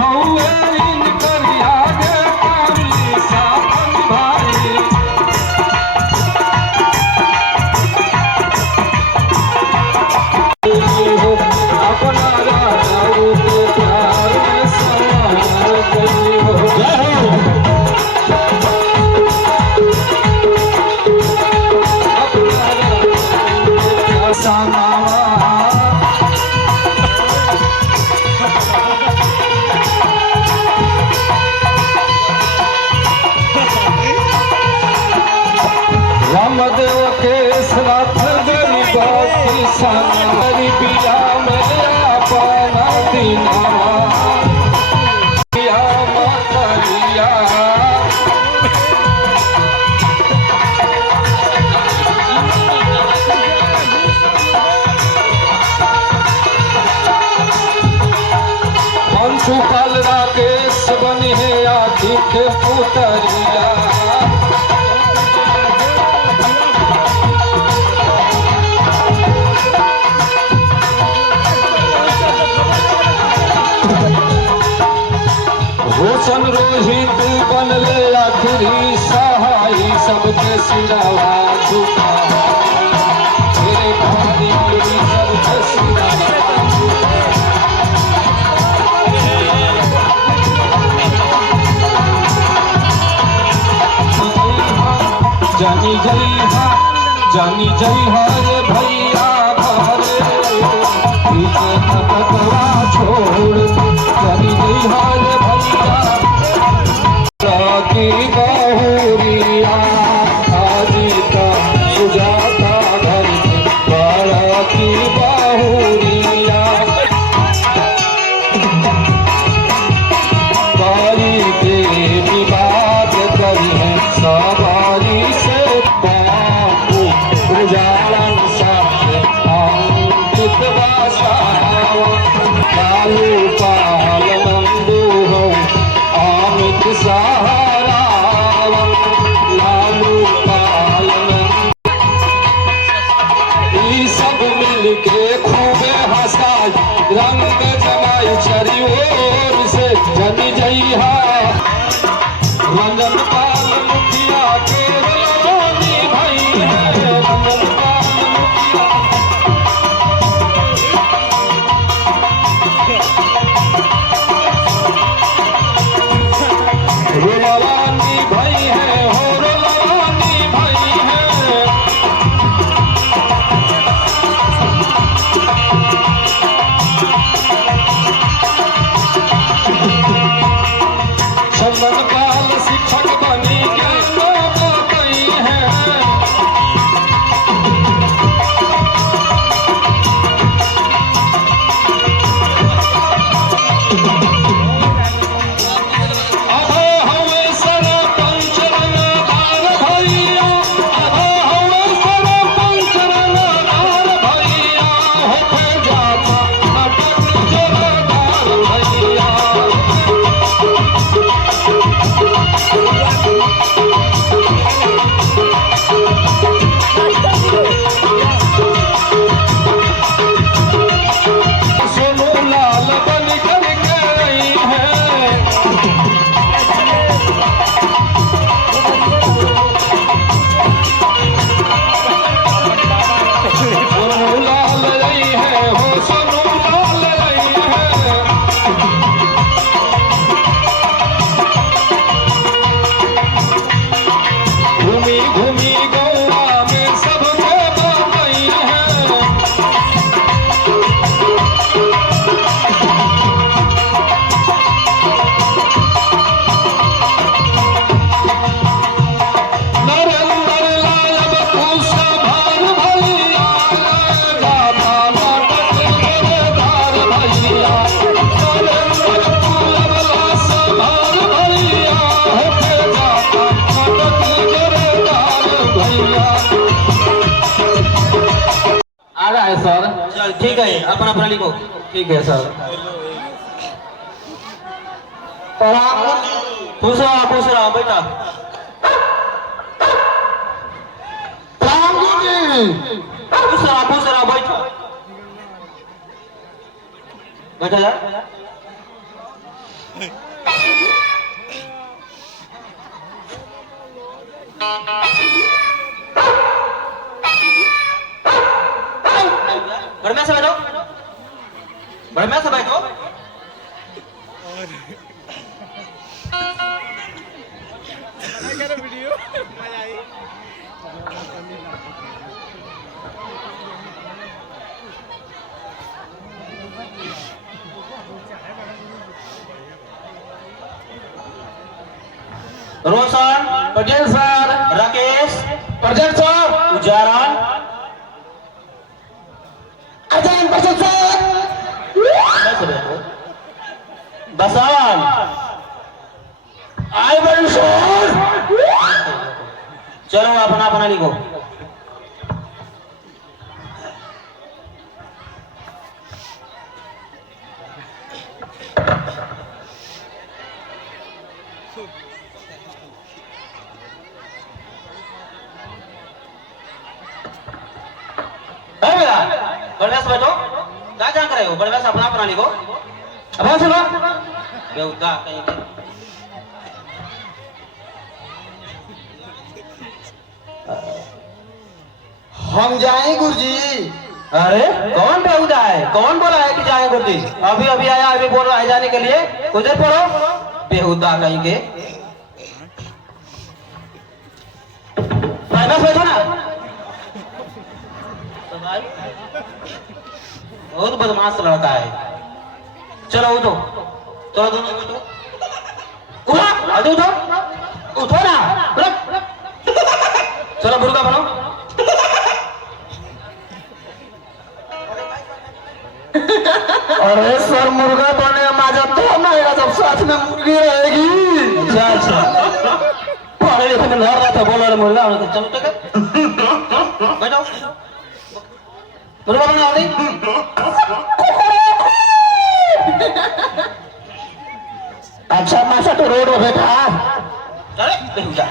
हौवे इनकर आगे कामली सावन भाई। अपना राजाओं के प्यार में समा गई हो। जय हो। अपना राजाओं समावा रामदेव के साथ गरीबा किसान गरीबिया में अपना दीनावा या मतरिया। पंचुकाल राकेश बनी है आखी के पुतरिया। रोशन रोहित बनले आखिरी सहाय सबके सिरावा झुका। तेरे भारी सबके सिरावा जानी जई हा जानी जई हा रे भैया घरे पीछे कटवा छोड़। जानी जई हा रे भैया की बहुरिया आदिता सुजाता घर बड़ा की बहुरिया। बारी के विवाद करी है सवारी से बापू उजालन साथ अंकित वासावा। लालू पाल नंदू हो अमित सहारा। लालू पाल नंदू सब मिल के खूबे हंसाई रंग जमाई चरियोर से। जनी जइहा रंजन पाल मुखिया के रानी भाई है। रंजन पाल मुखिया रोलानी भाई है हो रोलानी भाई है। चंदन पाल शिक्षक बनी ज्ञानों को कई है। अभो हवे सरपंच रंगदार भैया। अभो हवे सरपंच रंगदार भैया। होके जाता नाटक जोरदार भैया। सोनू लाल बन कर गई है। सोनू लाल रही है हो सोनू लाल रही है। घूमी घूमी गौवा में सबके बतई है। नरेंद्र लाल खुशा भार भैया। राधा नाटक जोरदार भैया। नरेंद्र फूलवला सभार भैया। होके जाता नाटक जोरदार भैया। आ रहा है सर। चल ठीक है अपना अपना लिखो। ठीक है सर। खुश रहो बेटा। खुश रहो बैठो। बैठा जा। बढ़िया से बैठो, बढ़िया से बैठो। वीडियो मजा आई। Roshan, Patel sir, Rakesh, present sir, Ujala, Ajay Basant sir, बढ़िया से बैठो। बसवन, आई बड़ी सर। चलो अपना अपना लिखो। बढ़िया से बैठो। क्या जान कर रहे हो? बढ़िया से अपना अपना लिखो। अब सुनो, बेहुदा कहीं के। हम जाएं गुरुजी। अरे कौन बेहुदा है? कौन बोला है कि जाए गुरुजी? अभी अभी आया, अभी बोल रहा है जाने के लिए। उधर पढ़ो, बेहुदा कहीं के। बढ़िया से बैठो ना। तो भाई बहुत बदमाश लड़का है। चलो उठो, चलो दोनों उठो। उठो, आगे उठो, उठो ना। चलो मुर्गा बनो। अरे सर मुर्गा बने मजा तो नहीं, जब साथ में मुर्गी रहेगी। अच्छा अच्छा, पढ़े लिखे में लड़ रहा था, बोल रहा मुर्गा होने को। चलो बैठो, मुर्गा बनो। आ अच्छा मासा तो रोड हो बेटा। अरे बेहुदा,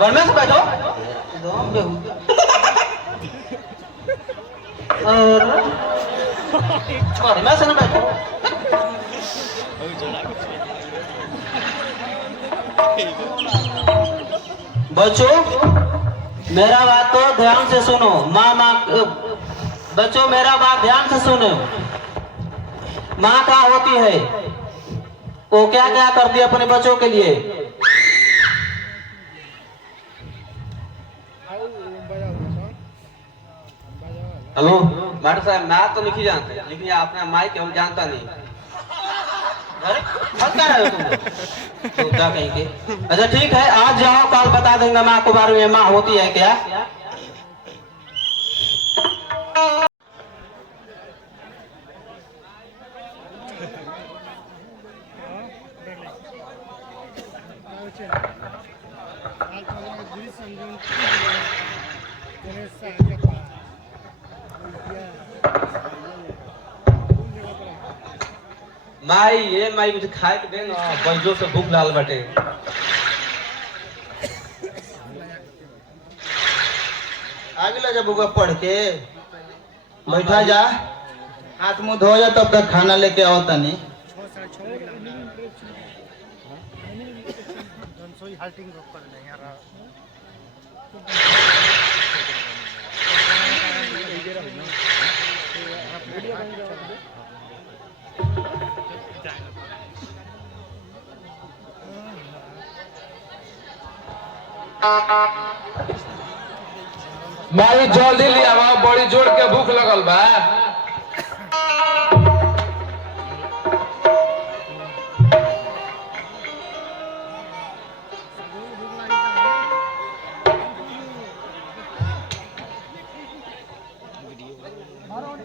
बढ़िया से बैठो। एकदम बेहुदा। बढ़िया से ना बैठो। बच्चों मेरा बात तो ध्यान से सुनो। बच्चों मेरा बात ध्यान से सुनो। माँ क्या होती है? वो क्या क्या करती है अपने बच्चों के लिए? हेलो मैडम साहब, मैं तो नहीं जानते, लेकिन आपने माइक हम जानता नहीं। अरे फंस क्या रहे हो तुम लोग? चौथा कहीं के। अच्छा ठीक है, आज जाओ, कल बता देंगे माँ को बारे में। माँ होती है क्या? माई ये माई मुझे खाए के दे ना, बजो से भूख लाल बटे। आगे ला जा बुआ पढ़ के बैठा जा, हाथ मुंह धो जा, तब तक खाना लेके आओ तनी। माई जल्दी ले आवा, बड़ी जोर के भूख लगल बा।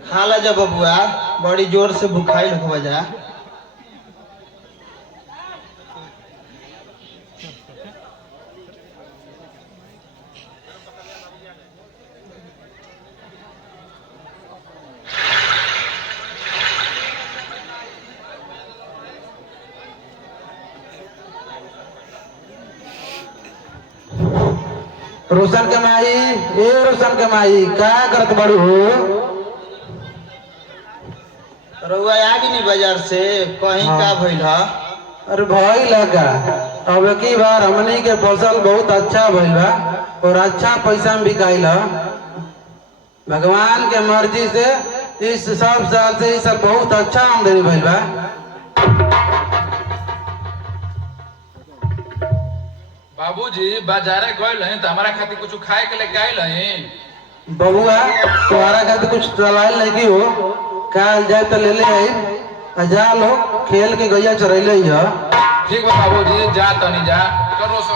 खा ला जा बबुआ, बड़ी जोर से भूखाइल हो जा। रोशन के माई, ए रोशन के माई, क्या करत बड़ी हो? रउआ आगे नहीं आइल बाजार से कहीं का भइल ह अरे भाई लगा अब की बार हमनी के फसल बहुत अच्छा भइल बा और अच्छा पैसा में बिकाइल ह। भगवान के मर्जी से इस सब साल से इस साल बहुत अच्छा आमदनी भइल बा। बाबूजी बाजारे गइल हैं तो हमारा खातिर कुछ खाए के लेके आइल हैं। बबुआ तुम्हारा खातिर कुछ दलाल नहीं हो काल जाए तो ले ले आई जा लो खेल के गैया चरैले ही ह। ठीक बा बाबूजी जा तनी जा करो सो।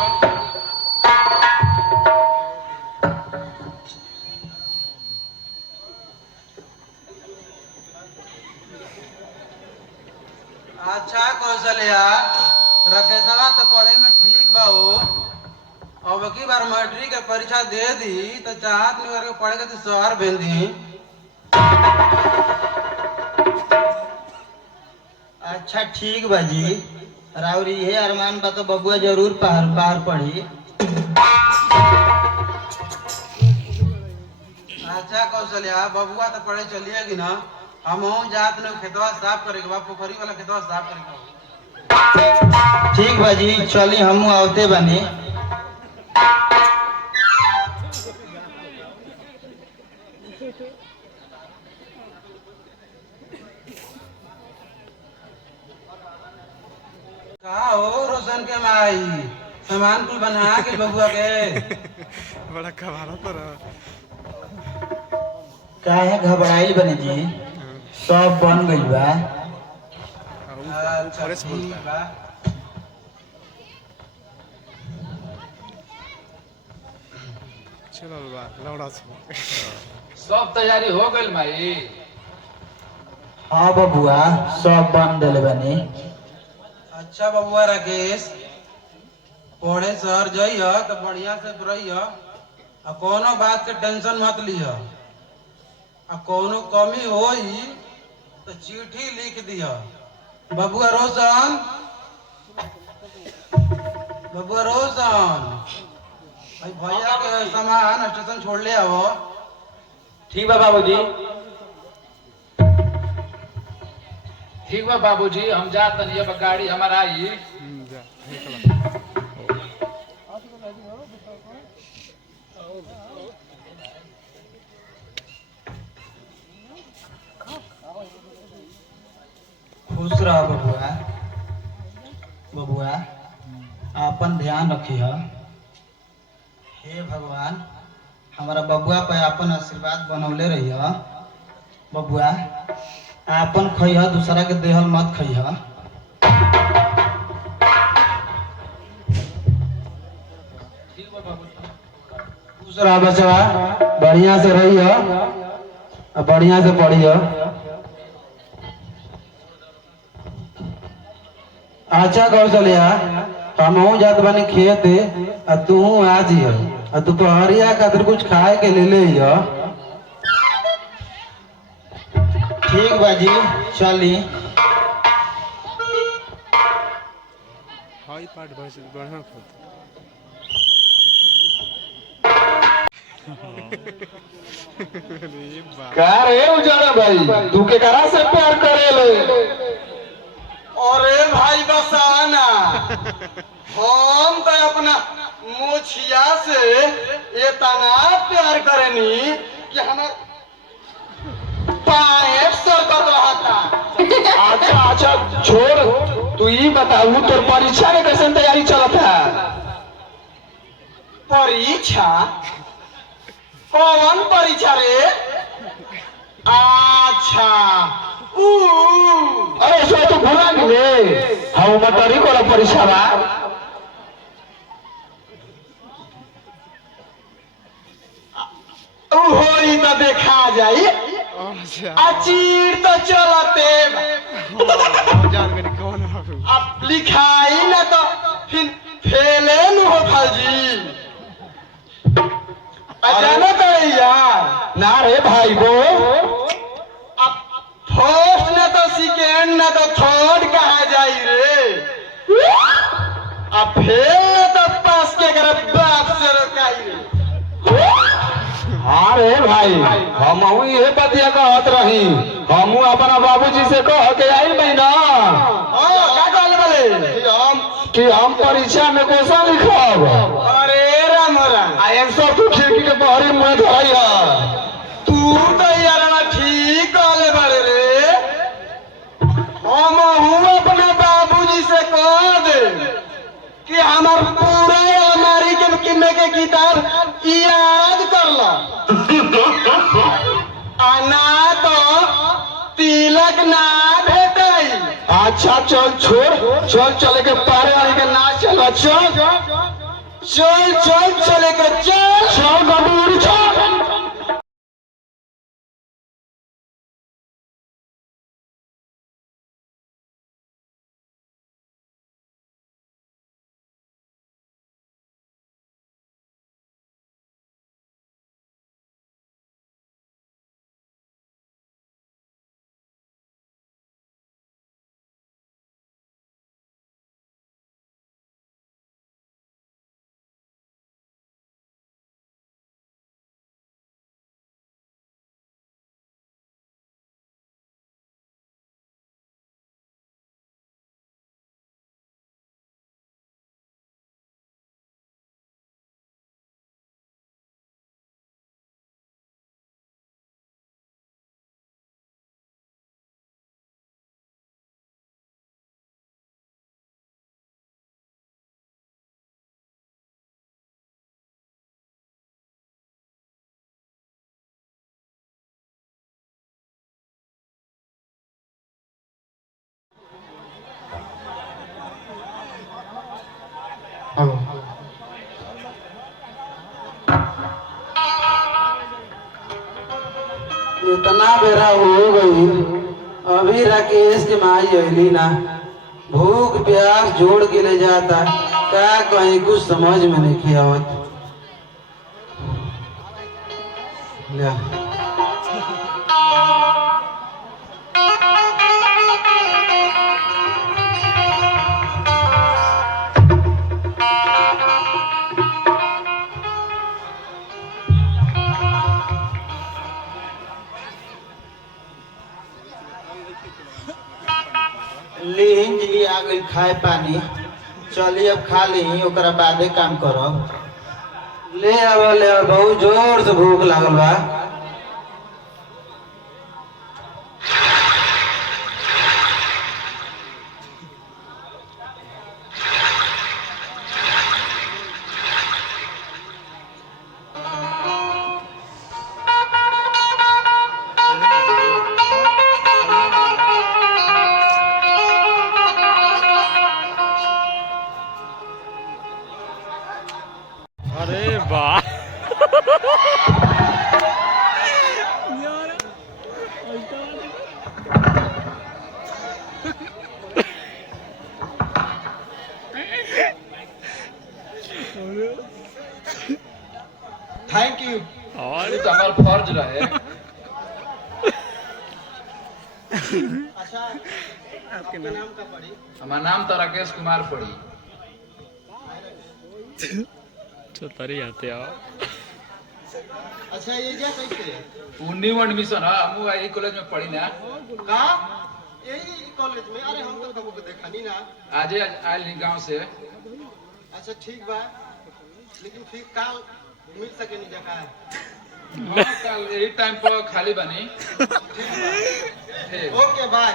अच्छा कौशल्या रकेशवा तो पढ़े में ठीक बा हो। अब की बार मैट्रिक के परीक्षा दे दी तो चाहत नहीं करके पढ़े के शहर भेज दी। अच्छा ठीक बा जी राउरी ये अरमान बा तो बबुआ जरूर बाहर पढ़ी। अच्छा कौशल्या बबुआ तो पढ़े चलिएगी ना हम जात ने खेतवा साफ करे के बा पोखरी वाला खेतवा साफ करे के बा। ठीक बा जी चली हम आवते बनी। का हो रोशन के माई सामान कुल बना के बबुआ के बड़ा कबाड़ा पर काहे घबराइल बने जी सब बन गइल बा। अच्छा ठीक बा। चलो बा लौड़ा सब तैयारी हो गइल माई। हाँ बबुआ सब बन दिले बनी। अच्छा बबुआ राकेश पढ़े शहर जाइए तो बढ़िया से रहिए और कोनो बात के टेंशन मत लिया और कोनो कमी होई तो चिट्ठी लिख दिया। बबुआ रोशन भाई भैया के सामान स्टेशन छोड़ ले आओ। ठीक बा बाबूजी। ठीक बा बाबूजी हम जा तनी अब गाड़ी हमारा आई। जा निकल खुश रह बबुआ। बबुआ अपन ध्यान रखी है। हे भगवान हमारा बबुआ पे अपन आशीर्वाद बनौले रही है। बबुआ आपन खइह दूसरा के देहल मत खइह। ठीक बा बाबूजी। खुश रह बचवा बढ़िया से रहिए और बढ़िया से पढ़िए। अच्छा कौशल्या हम जात बानी खेत और तू आ जिय और दोपहरिया खातिर कुछ खाए के ले ले। ठीक बा जी चली। हाई पार्ट भैंस बढ़िया खेलता अरे बा का रे उजाड़ा भाई तू के करा से प्यार करेले? अरे भाई बसाना हम तो अपना मोछिया से ये तना प्यार करेनी कि हमें पाए सरकत रहा था। अच्छा छोड़ तू ही बताऊ तोर परीक्षा के कैसे तैयारी चलत है? परीक्षा कौन परीक्षा रे? अच्छा अरे सो तू भुला गए हम मटरी को परीक्षा बा। होई तो देखा जाई अच्छा अचीर तो चलते जान गनी कौन है अब लिखाई ना तो फिर फेले न हो फौजी। अचानक करे यार ना रे भाई वो अब फर्स्ट ना तो सेकेंड ना तो थर्ड कहा जाई रे। अब फेल ना तो पास के कर बाप से रोकाई रे। हाँ रे भाई, हम ये बतिया कहत रही, हम अपना बाबूजी से कह के आई महीना क्या कहले बोले कि हम परीक्षा में क्वेश्चन लिखब। अरे राम राम आंसर तू खिड़की के बहरी मुंह धराई है। तू तो यार ठीक कहले बारे रे। हम अपना बाबूजी से कह दे कि हमार पूरा अलमारी के किताब याद कर ला। ना तो तिलक ना भेटाई। अच्छा चल छोड़, चले के पारे वाली के नाच चल, चले के चल बाबू चल। इतना बेरा हो गई, अभी राकेश के माई अली ना। भूख प्यास जोड़ के ले जाता, का कहीं कुछ समझ में नहीं आवत। ले लीन जी आ गई खाए पानी। चलिए अब खा ली, ओकरा बादे काम करब। ले बहुत जोर से भूख लागल बा। अरे वाह थैंक यू। और तो हमारा फर्ज रहे। अच्छा आपके नाम का पड़ी? हमारा नाम तो राकेश कुमार पड़ी। तरी आते आओ। अच्छा ये क्या कैसे? न्यू एडमिशन है, हम यही कॉलेज में पढ़ी ना। का यही कॉलेज में? अरे हम तो कबो देखा नहीं ना। आज आयल नहीं गांव से। अच्छा ठीक बा, लेकिन फिर काल मिल सके नहीं जगह। हाँ, कल यही टाइम पर खाली बनी। Okay bye.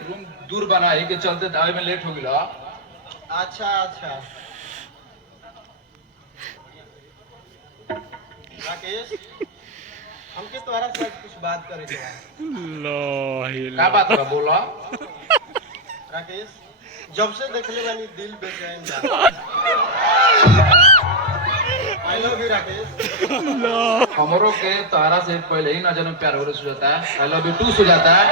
रूम दूर बना है के चलते आवे में लेट हो गया। अच्छा अच्छा राकेश, हमके तुम्हारा से कुछ बात करे के बा। क्या बात है बोला। राकेश, जब से देखले बानी दिल बेचैन बा। I love you Rakesh. हमरो के तारा से पहले ही नजर में प्यार हो जाता है। आई लव यू टू हो जाता है।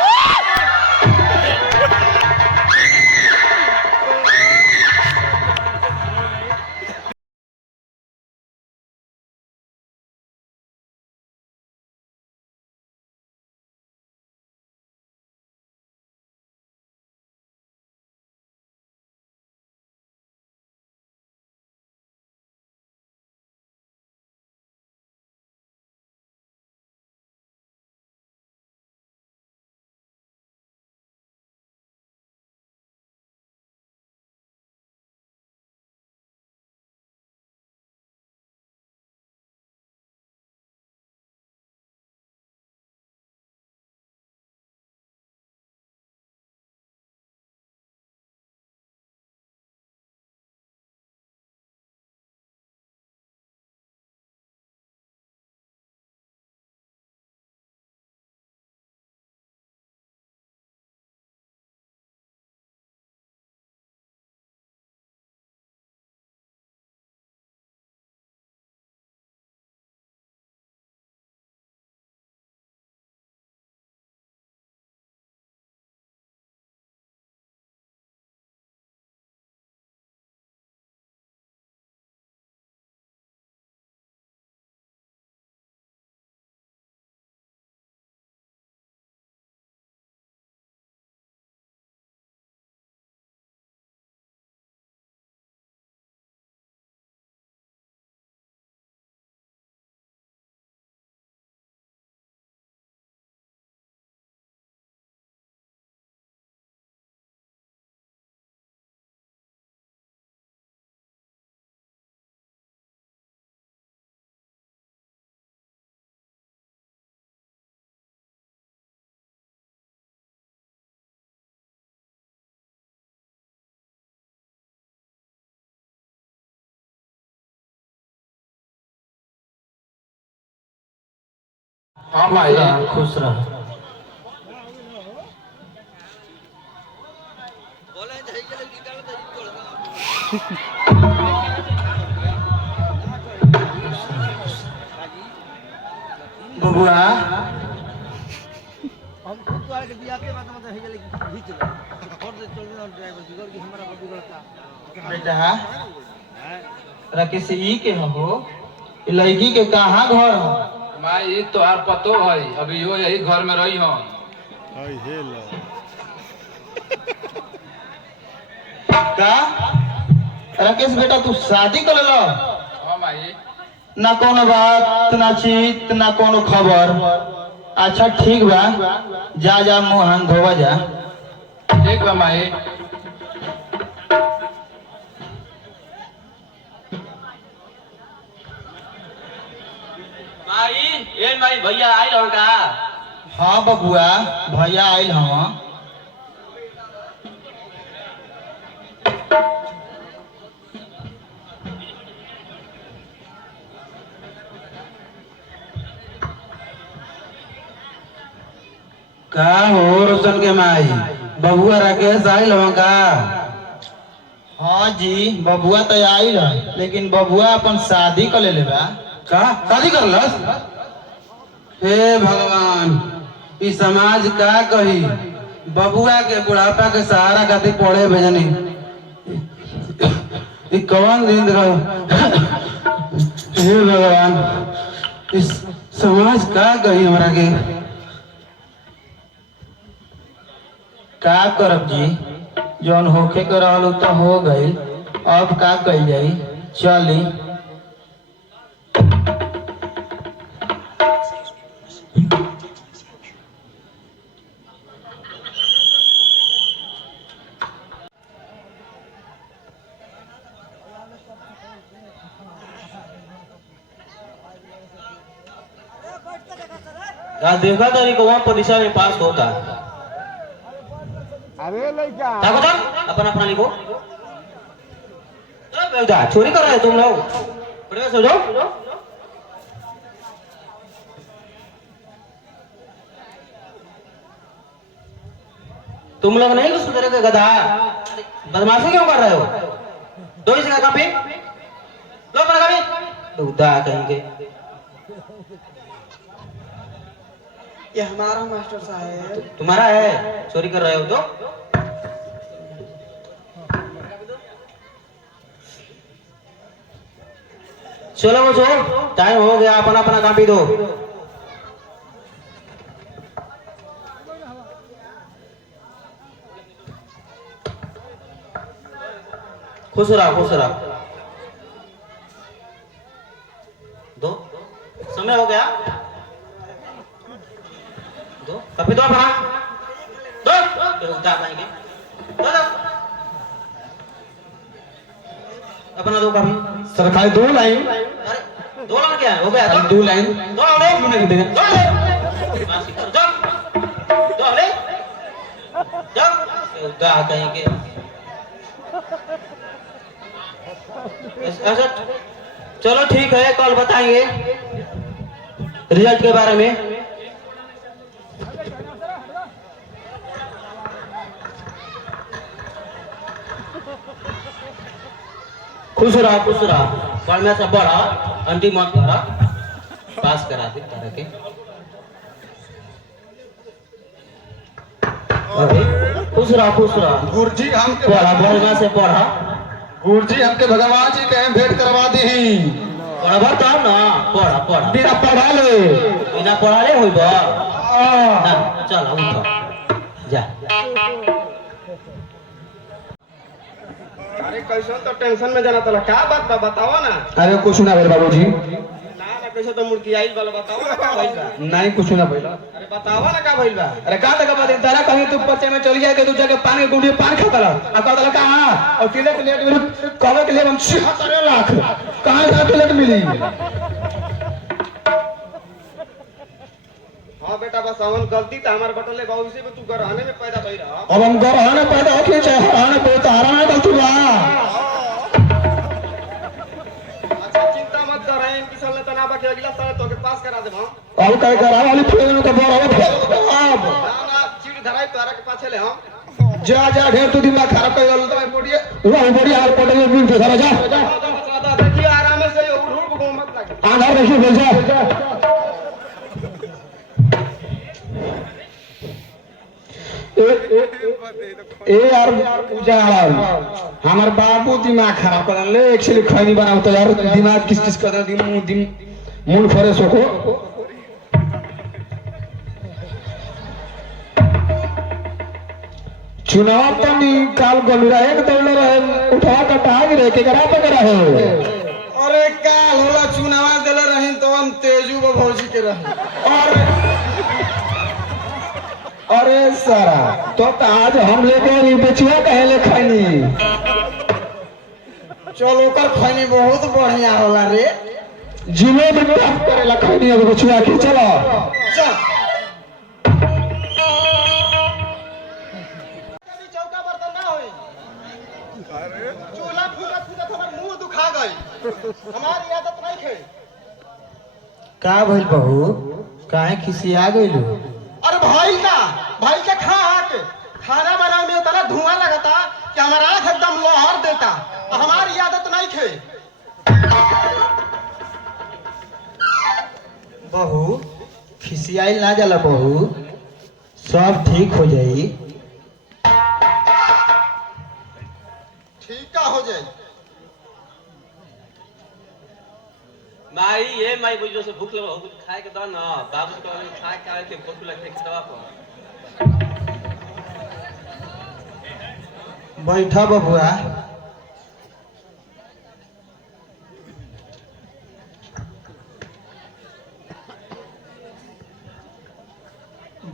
हाँ माई खुश रह। बबुआ बेटा राकेश ई के हो लड़की के कहाँ घर हो? माई तोहार पतो है अभी यो यही घर में रही हो। का राकेश बेटा तू शादी कर लो? हाँ माई ना कोनो बात ना चीत ना कोनो खबर। अच्छा ठीक बा जा जा मुंह हाथ धोवा जा। ठीक बा माई। माई भैया आई रहो का? हाँ बबुआ भैया आयल हम। का हो रोशन के माई बबुआ राकेश आइल हो का? हाँ जी बबुआ तो आयल है लेकिन बबुआ अपन शादी कर ले बा। का शादी कर लस? हे भगवान ई समाज का कही बबुआ के बुढ़ापा के सहारा खातिर पढ़े भेजनी ई कौन दिन रहो। हे भगवान इस समाज का कही हमरा के। का करब जी जौन होखे के रहल तो हो गई अब का कही जाई चली। देखा तो नहीं वहाँ परीक्षा में पास होता। अरे लड़का अपना अपना लिखो। चोरी कर रहे हो तुम लोग? बढ़िया समझो। तुम लोग नहीं कुछ सुधरे के गधा बदमाशी क्यों कर रहे हो? दो इसी का कॉपी लो अपना कॉपी उदा कहीं के। ये हमारा मास्टर साहब। तुम्हारा है चोरी कर रहे हो तो? चलो वो टाइम हो गया अपना अपना कॉपी दो। खुश रहा दो समय हो गया दो कॉपी दो अपना दो उतार पाएंगे दो अपना दो कॉपी। सर खाली 2 लाइन। अरे 2 लाइन क्या है हो गया 2 लाइन 2 लाइन दे दो ले जाओ उतार कहीं के। अच्छा चलो ठीक है कल बताएंगे रिजल्ट के बारे में। खुश रहा पढ़ने से बढ़ा अंतिम मत करा पास करा दे तरह के। खुश रहा गुरुजी हमके पढ़ा बढ़िया से पढ़ा। गुरुजी हमके भगवान जी के भेंट करवा दी। पढ़ा तब ना पढ़ा बिना पढ़ा ले बिना पढ़ाले होई बा ना। चल उठ जा। अरे कैसे तो टेंशन में जाना तला का बात बा बताओ ना। अरे कुछ ना भेल बाबूजी। ना कैसे तो मुर्गी आई वाला बताओ ना का भइल बा। नहीं कुछ ना भेल। अरे बताओ ना का भइल बा। अरे का तक बात तारा कहीं तू बच्चे में चली जाए के दूसरे के पानी गुंडी पानी खाता ला आ कहता कहां और किले के लिए कवे के लिए हम 76 लाख कहां से प्लेट मिली। हां बेटा बस हमन गलती त हमार बटले बाबू से तू गरहने में पैदा भई रहा। अब हम गरहने पैदा होके चाहे हराने पे तारा ना गलती बा। अच्छा चिंता मत कर इनकी साल तना बाकी अगला साल तो के पास करा देबो अब कह करा वाली फेल में तो बड़ा फेल अब ना चीट धराई तोरा के पाछे ले हम जा जा ढेर तू दिमाग खराब कर तो भाई पोडिए वो बढ़िया हाल पड़े में मिल धरा जा देखिए आराम से उड़ उड़ मत लगे आधार देखिए भेज जा ए यार पूजा हमार बाबू दिमाग खराब कर ले एक्चुअली खैनी बनाओ तो यार दिमाग किस किस कर दिन मूड फ्रेश हो चुनाव तो निकाल गलू रहे एक दौड़ रहे उठा कटा रहे के करा पे करा है अरे काल होला चुनाव देले रही तो हम तेजू भौजी के रही अरे सारा तो आज हम लेके बेचुआ कहे ले खैनी चल ओकर खैनी बहुत बढ़िया होला रे जिले में काम करेला खैनी अब बेचुआ के चलो चल चौका बर्तन ना होई चूल्हा फूका फूका हमर मुंह दुखा गई हमारी आदत नहीं है का भइल बहू काहे खिसिया गइलू अरे भाई का खा के खाना बनाने में इतना धुआं लगता कि हमारा आंख एकदम लोहर देता हमारी आदत नहीं है बहू खिसियाइल ना जाला बहू सब ठीक हो जाई ठीक का हो जाए माई ये माई बुझो से भूख लगा हो कुछ खाए के दो ना बाबू को खाए के आए थे भूख लगे के दवा पर बैठा बबुआ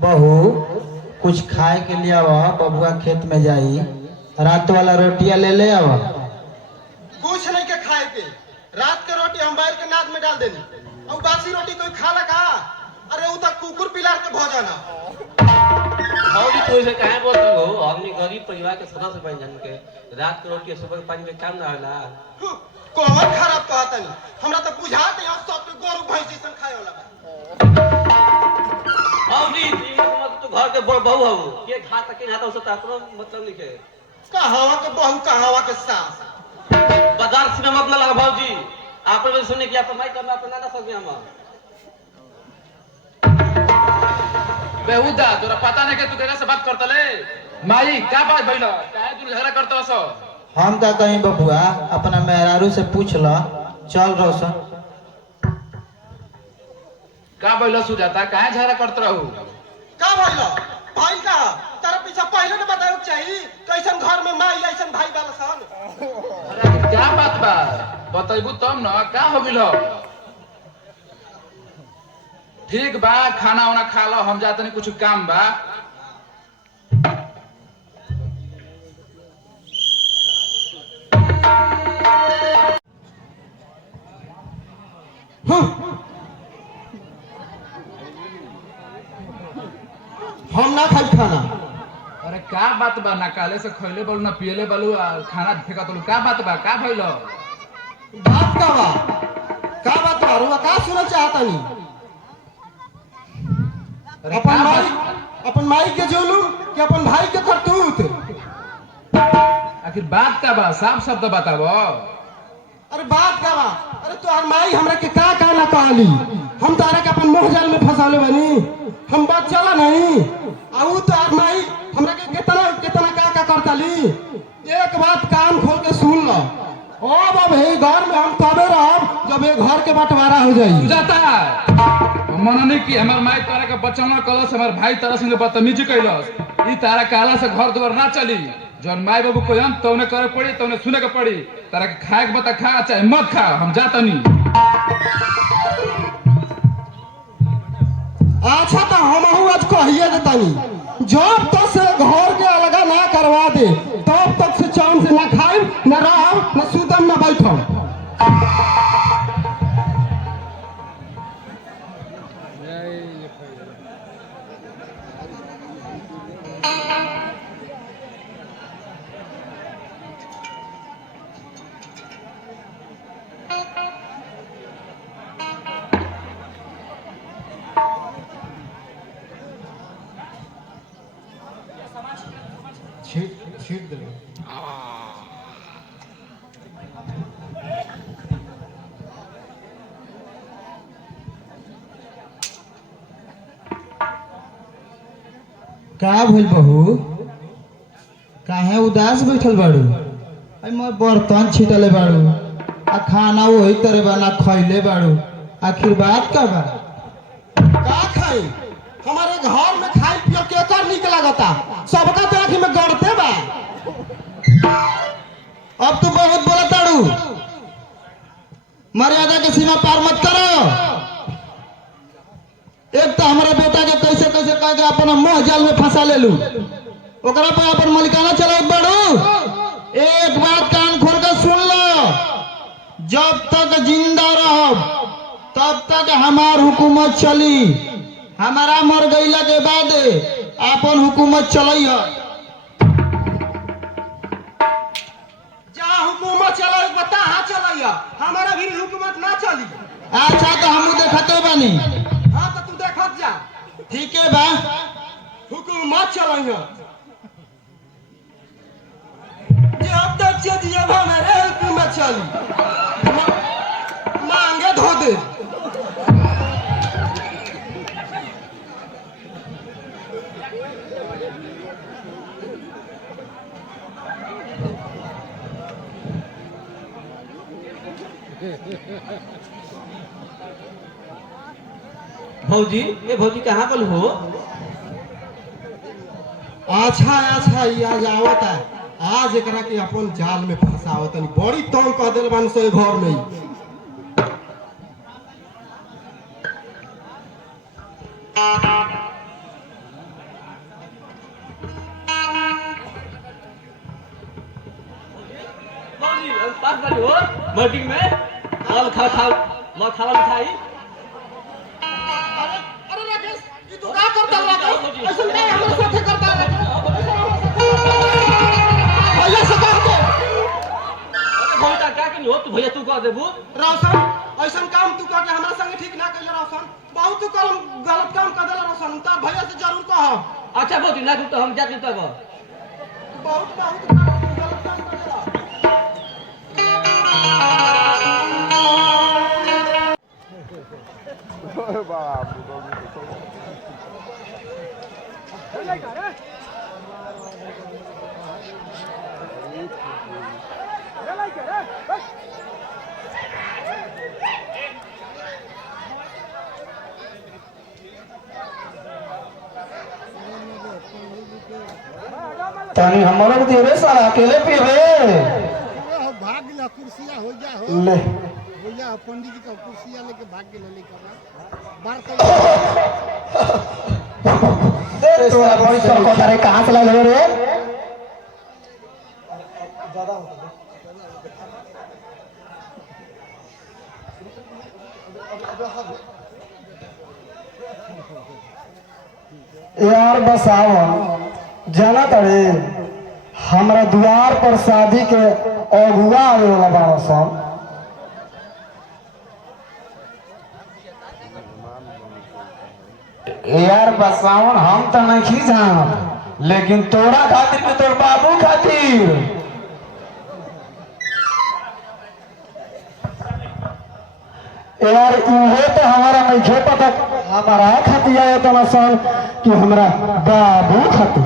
बहू कुछ खाए के लिए आवा बबुआ खेत में जाई रात वाला रोटियां ले आवा कुछ नहीं के खाए के रात के रोटी हम बैल के नाद में डाल देनी और बासी रोटी कोई खा लगा अरे वो तक कुकुर पिलार के भोजन और तो इसे काहे बोलते हो हमनी गरीब परिवार के सदस्य बन जन के रात के रोटी सुबह के पानी में काम ना होला कोमर खराब कहता नहीं हमरा तो बुझात है सब पे गोरु भैंस जैसन खाए वाला और जी मत तो घर के बहू हो के खा सके ना तो उससे ताकरो मतलब नहीं के कहावा के बहू कहावा के सास बाजार से मतलब लगा भौजी आप लोग सुनने की आप माई करना अपना ना सकते हम बेहुदा तोरा पता नहीं कि तू केकरा से बात करत ले माई का बात भइल काहे तू झगड़ा करत रसो हम का कहीं बबुआ अपना मेहरारू से पूछ ला चल रोशन का भइल सुजाता काहे झगड़ा करत रहू का भइल भाई का तारा पीछा पहले ने बतायो चाहिए कैसन घर में माई ऐसन भाई वाला सन अरे क्या बात बा बतैबू तब न का हो गेल ठीक बा खाना वाना खा लो हम जातनी कुछ काम बा हम ना खाई खाना अरे का बात बा ना काले से खइले बोलू ना पियले बोलू खाना फेंका तलू का बात बा का भइल बात का बात बा रुआ का सुनना चाहता नहीं अरे का बात अपन माई के जुलूम कि अपन भाई के करतूत आखिर बात का बा साफ शब्द बताबो अरे बात का बा अरे तोहर माई हमरा के का ना कहली हम तारा के अपन मोह जाल में फंसाले बनी हम बात चला नहीं आऊ तोहर माई हमरा के कितना कितना का करताली एक बात कान खोल के सुन लो अब हे घर में हम तबे रहब जब ये घर के बंटवारा हो जाई जाता मननी की हमार माई तारा के बचौना कलस हमार भाई तारा संगे बदतमीजी कैलस ई तारा काला से घर द्वार ना चली जौन माई बाबू को हम तौने करे पड़ी तौने सुने के पड़ी तारा के खाए के बता खा चाहे मत खा हम जातनी अच्छा तो हम आज कहिए देतानी जब तक से घर के अलगा ना करवा दे तब तक से चैन से ना खाए ना रहब ना सुतम ना बैठम छीट दे। का भइल बहू, काहे उदास बैठल बाड़ू? आई मैं बर्तन छिटले बाड़ू, आ खाना वही तरह बना खैले बाड़ू, आखिर बात का बा? का खाई? हमारे घर में खाई पियो के कर निक लागता, सबका तो आँखी में गड़ते बा। अब तू बहुत बोला ताड़ू, मर्यादा के सीमा पार मत करो। एक तो हमारे बेटा के कैसे कैसे कह के अपना मुंह जाल में फंसा ले लू, ओकरा पे अपन मलिकाना चलावत बाड़ू। एक बात कान खोल कर सुन लो, जब तक जिंदा रहो तब तक हमार हुकूमत चली, हमारा मर गईला के बाद अपन हुकूमत चलई है। जा हुकूमत चला बता, हाँ चलैया, हमारा भी हुकूमत ना चली। अच्छा तो हम देखते बानी। हाँ तो तू देखत जा, ठीक है बा, हुकूमत चलैया। जब तक चली अब हमारे हुकूमत चली, मांगे धो दे। भौजी, ये भौजी कहाँ पर हो? अच्छा अच्छा, ये आज आवत है, आज एकरा के अपन जाल में फंसावत है, बड़ी तंग कह दिल बानी से घर में ही। भौजी पास वाली हो मीटिंग में माल खा खा माल खावा मिठाई। अरे राकेश, ये तू का करता राकेश? ऐसा नहीं हमारे साथ करता राकेश। भैया से कह दे। अरे भौजी क्या करी हो तू? भैया तू कह देबू। रोशन, ऐसा काम तू करके हमारे संग ठीक ना कइले रोशन। बहुत तू गलत काम कर देला रोशन, तार भैया से जरूर कह। अच्छा भौजी ना तो हम जाते तब। बहुत बहुत गलत काम कर देला। तनी हमरो के दे रे साला, अकेले पीबे। भाग ला कुर्सिया हो जा हो ले भैया, पंडित जी का कुर्सिया लेके भाग गेल लेकर बार दे तो भाई सर को तारे कहां से लाए रे? यार बसाओ, जाना तड़े हमरा द्वार पर शादी के अगुआ आवे वाला बाड़ा सन। यार बसावन हम तो नहीं जानत, लेकिन तोरा खातिर के तोर बाबू खातिर यार इहे तो हमारा नहीं पता, हमारा खातिर आया तो सन कि हमरा बाबू खातिर।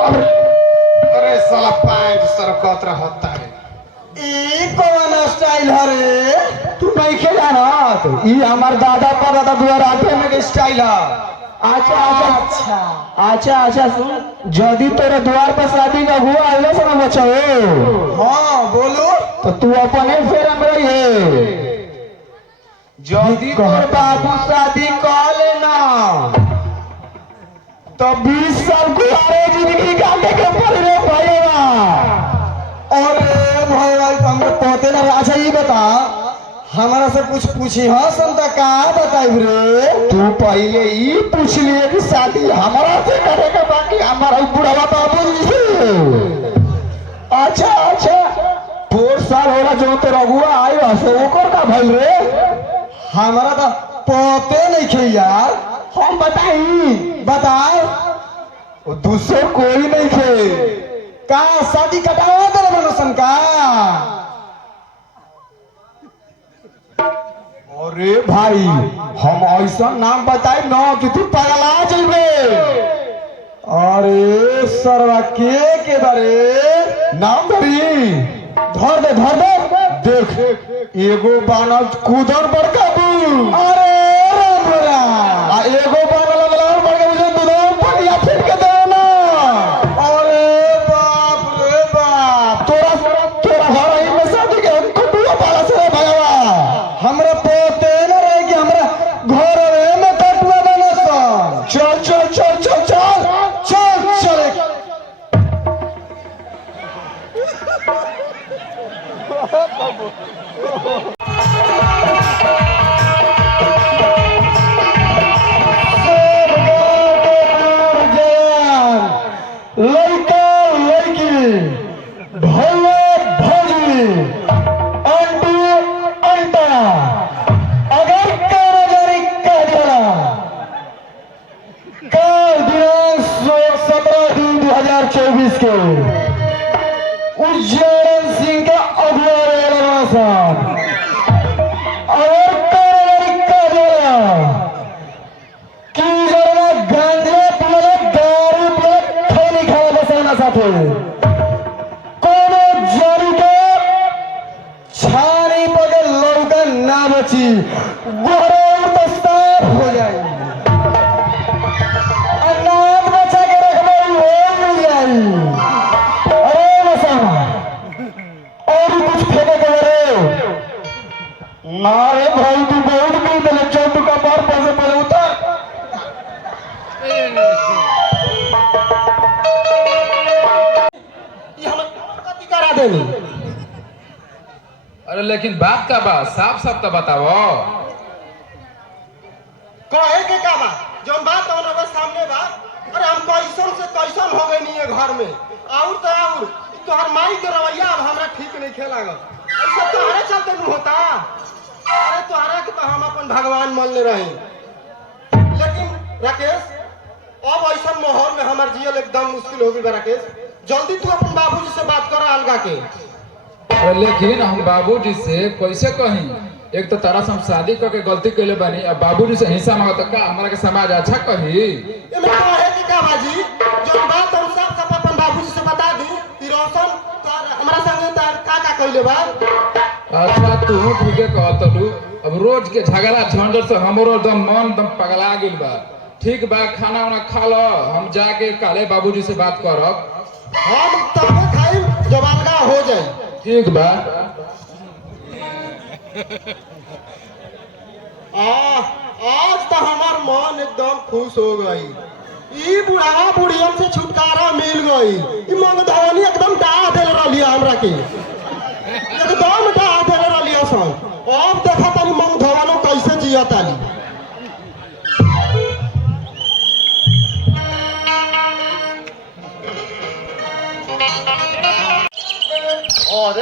अरे साला पैंट सरकत रहता है। ई कौन स्टाइल हरे? तू नहीं के जानत, ई हमार दादा परदादा दुआर आटे में के स्टाइल है। अच्छा अच्छा अच्छा अच्छा सुन, जदी तोरे द्वार पर शादी का हुआ आइले से ना बचाओ। हाँ बोलो, तो तू अपने फेर में रहिए। जदी तोर बाबू शादी कर लेना तो 20 साल गुजारे जिंदगी काटे के पड़ रे भैया। अरे भाई हमरे पते ना। अच्छा ये बता, हमारा से कुछ पूछी हाँ संता का बताई रे? तू पहले ही पूछ लिए कि शादी हमारा से करेगा, बाकी हमारा बुढ़ावा बाबू जी से। अच्छा अच्छा 4 साल होला जो तो रघुआ आई से ओकर का भइल रे? हमारा तो पते नहीं खे यार। हम बताई बताओ। वो दूसरे कोई नहीं थे का शादी कटावा कर मनोसन का। अरे भाई हम ऐसा नाम बताए न कि तू पगला जाइबे। अरे सरवा के बारे नाम धरी धर दे देख एगो बानल कूदर बड़का दू। अरे राम राम आ एगो बानल लगला बड़का बुझे दूध पटिया फेंक के दे ना। अरे बाप रे बाप तोरा घर ही में शादी के कुटुआ पाला से भगवा हमरा पोते न रहे कि हमरा घर में कटुआ बनसन। चल चल चल चल चल चल चल लड़का लड़की भैया भौजी आंटी अंटा अगर कारागारी का दिया कल दिनांक 17/2/2024 के उज्जैन सिंह का अगुआ अगर कारागारी का दिया की जरा गांजा पिए दारू पिए खैनी खाए बसाना साथे कोनो जरू के छानी पके लौका ना बची गोरे तो साफ हो जाए। अनाज बचा के रखबे वो मिल जाई। अरे बसाना और कुछ फेंके के रे ना रे भाई तू बहुत पी दे चौक का बार पैसे पड़े उतर। करा देनी। अरे लेकिन बात का बात साफ साफ तो बताओ। कहे के का बात जौन बात तो ना सामने बात। अरे हम कैसन से कैसन हो गए नहीं है घर में और तो और तोहर माई के रवैया अब हमरा ठीक नहीं खेला ऐसा तोहरे चलते नहीं होता। अरे तोहरा के तो हम अपन भगवान मान ले रहे लेकिन राकेश अब ऐसा माहौल में हमार जियल एकदम मुश्किल हो गई। राकेश जल्दी तू अपन बाबूजी से बात कर अलगा के। अरे लेकिन हम बाबूजी से कैसे कहीं एक तो तारा से हम शादी करके गलती कैले बानी अब बाबूजी से हिस्सा मांगो का हमारा के समाज अच्छा कही। एमे कहे के का बाजी जो बात हम सब अपन बाबूजी से बता दी रोशन हमारा संगे तार का कइले बा। अच्छा तू ठीक है कहतलू अब रोज के झगड़ा झंझट से हमरो दम मन दम पगला गेल बा। ठीक बा खाना वाना खा लो हम जाके काले बाबूजी से बात करब। हम तब खाई जब अलगा हो जाए। ठीक बा। आज तो हमार मन एकदम खुश हो गई। ई बुढ़ावा बुढ़ियन से छुटकारा मिल गई। ई मंगधवनी एकदम डाह देल रही हमरा के एकदम डाह देल रही सन। अब देखा तानी मंगधवनो कैसे जिया ताली। और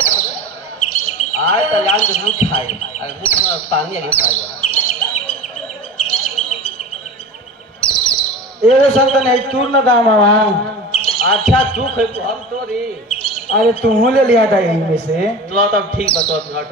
आज तो जान के मुँह खाए अरे मुँह में पानी आ गया ये संत नहीं तू न दाम अच्छा तू खाए तो हम तो रे। अरे तू ले लिया था यहीं में से। तो तब ठीक बा तो हट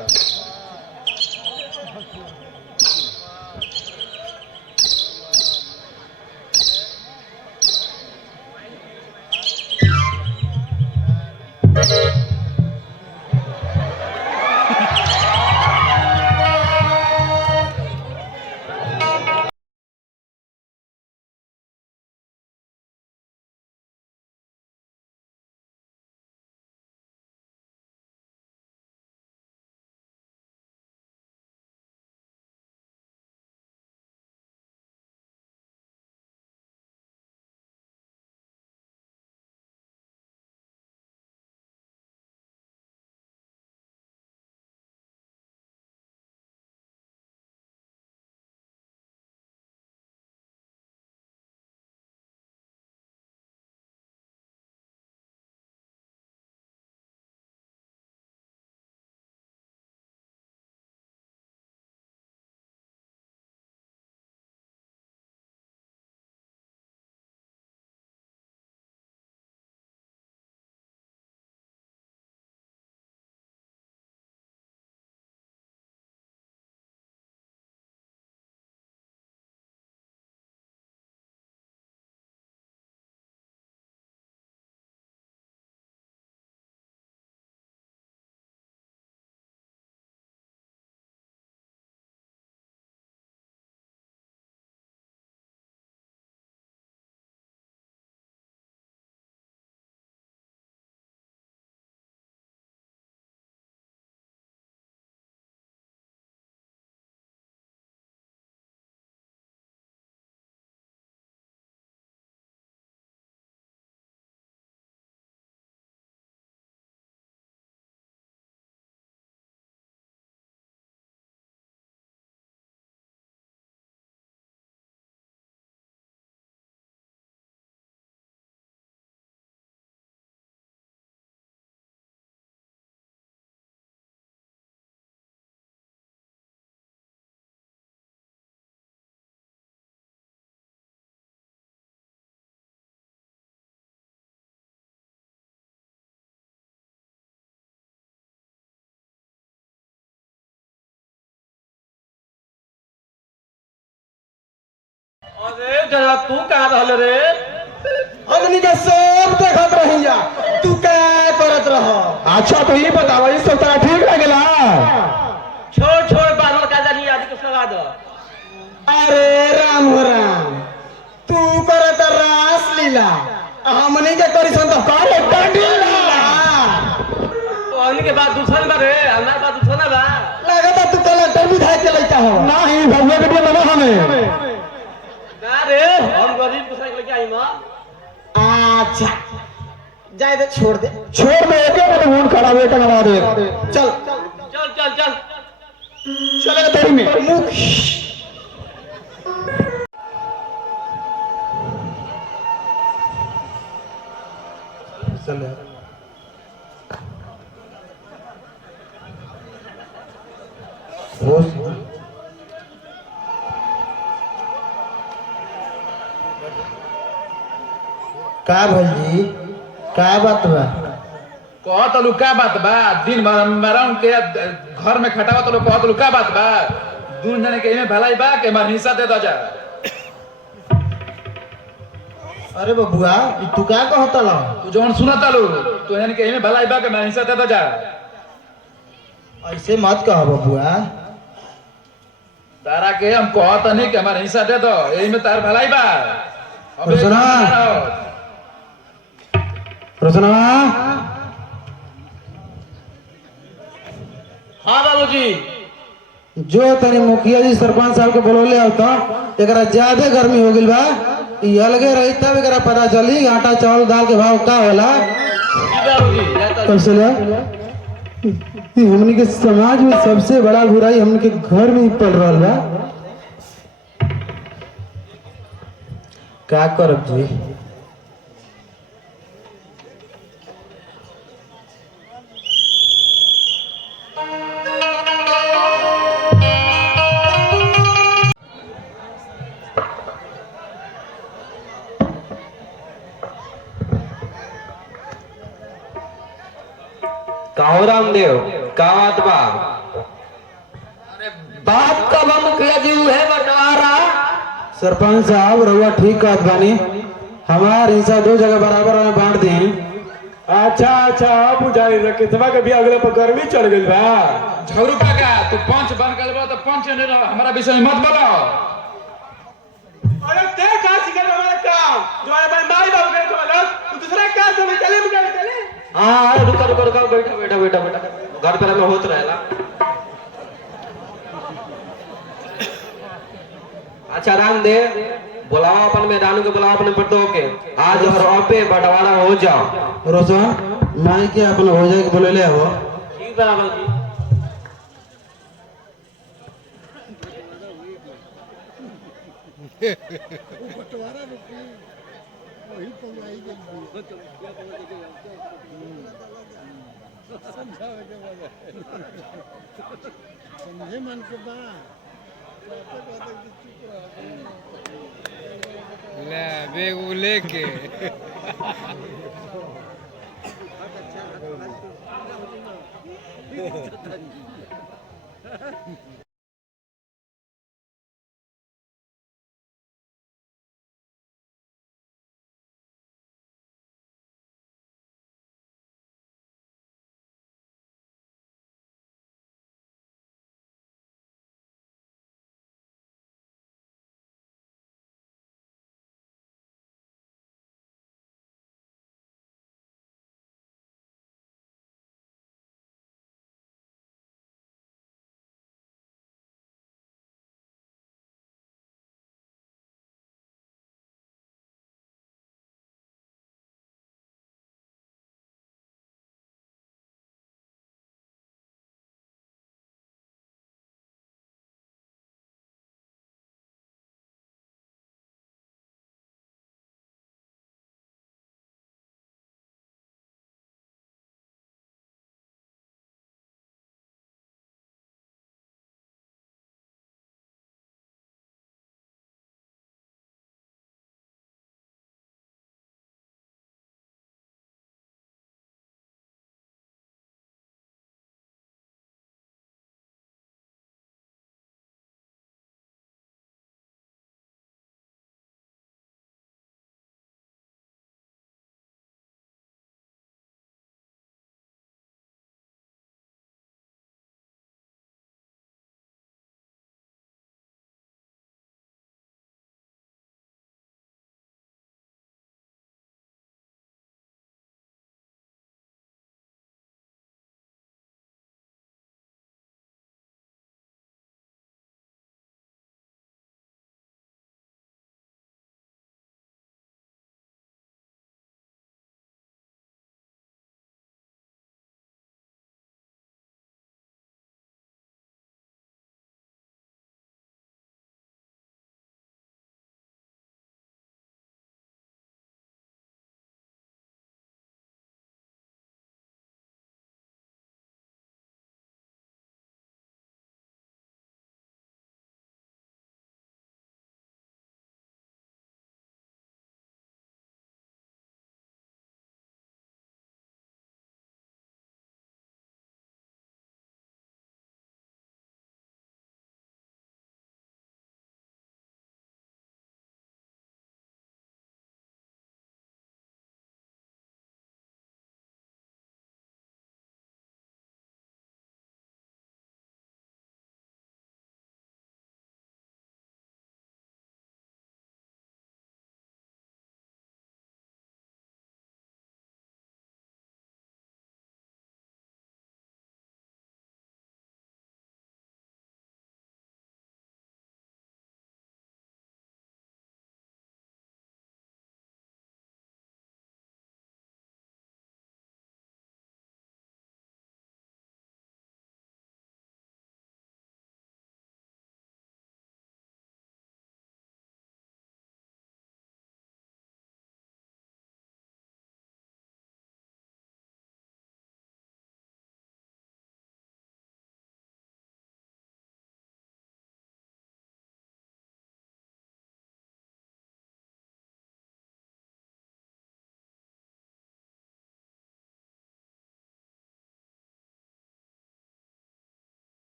जरा तू कहाँ रहल रे? हमनी के सब देखत रहिया, तू क्या करत रह? अच्छा तो ये बताओ, ये सब तरह ठीक लगेला? छोड़ बादल का जानी आदि को सगा दो। अरे राम हो राम, तू करत रास लीला, हमनी के करिसन तो करे डंडीला। तो हमनी के बात दूसरा बा रे, हमार बात दूसरा बा। लगता तू कलेक्टर विधायक के लइका हो। नहीं भगवे के लिए मना हमें। ना रे, हम गरीब दूसरा के लेके आई मां। अच्छा जाए दे, छोड़ दे एक मिनट मूड खराब है करवा दे। चल चल चले तेरी में मुख चल का भजी का बात बा? कह तलू का बात बा? दिन भर मराऊ के घर में खटावा तलू, कह तलू का बात बा? दून जाने के इमे भलाई बा के मार हिस्सा दे दो जा। अरे बबुआ ई तू का कहता ला? तू जौन सुना तलू तो जाने के इमे भलाई बा के मार हिस्सा दे दो जा। ऐसे मत कह बबुआ। तारा के हम कहत नहीं कि हमार हिस्सा दे दो, एही में तार भलाई बा। अब सुना। रोशना हाँ बाबूजी। जो तनी मुखिया जी सरपंच साहब के बोलौले होता, एकरा ज्यादा गर्मी हो गइल बा। ई अलगे रही तब एकरा पता चली आटा चावल दाल के भाव का होला। कैसे ले? ई हमनी के समाज में सबसे बड़ा बुराई हमनी के घर में ही पल रहल बा। का करब जी? कहो रामदेव का बात बा? बात का बा मुखिया जी है बंटवारा। सरपंच साहब रउआ ठीक कहत बानी, हमार हिस्सा 2 जगह बराबर में बांट दी। अच्छा बुझाई रे कितवा के भी अगले पर गर्मी चढ़ गइल बा। झगड़ू काका तू पंच बन कर बा तो पंच नहीं रहो, हमारा विषय में मत बोलो। अरे ते का सिखल हमारा काम जो हमारे माई बाबू के बोलस तू दूसरा का समझ चले मुझे चले। हाँ रुका बैठा घर पर में होत रहेला। अच्छा रामदेव बुलाओ अपन मैदान के, बुलाओ अपने पट्टों के। आज और पे बंटवारा हो जाओ। रोशन माई के अपन हो जाए के बोले ले हो। ठीक बा बाबूजी। समझे मन के बात ले बेगू लेके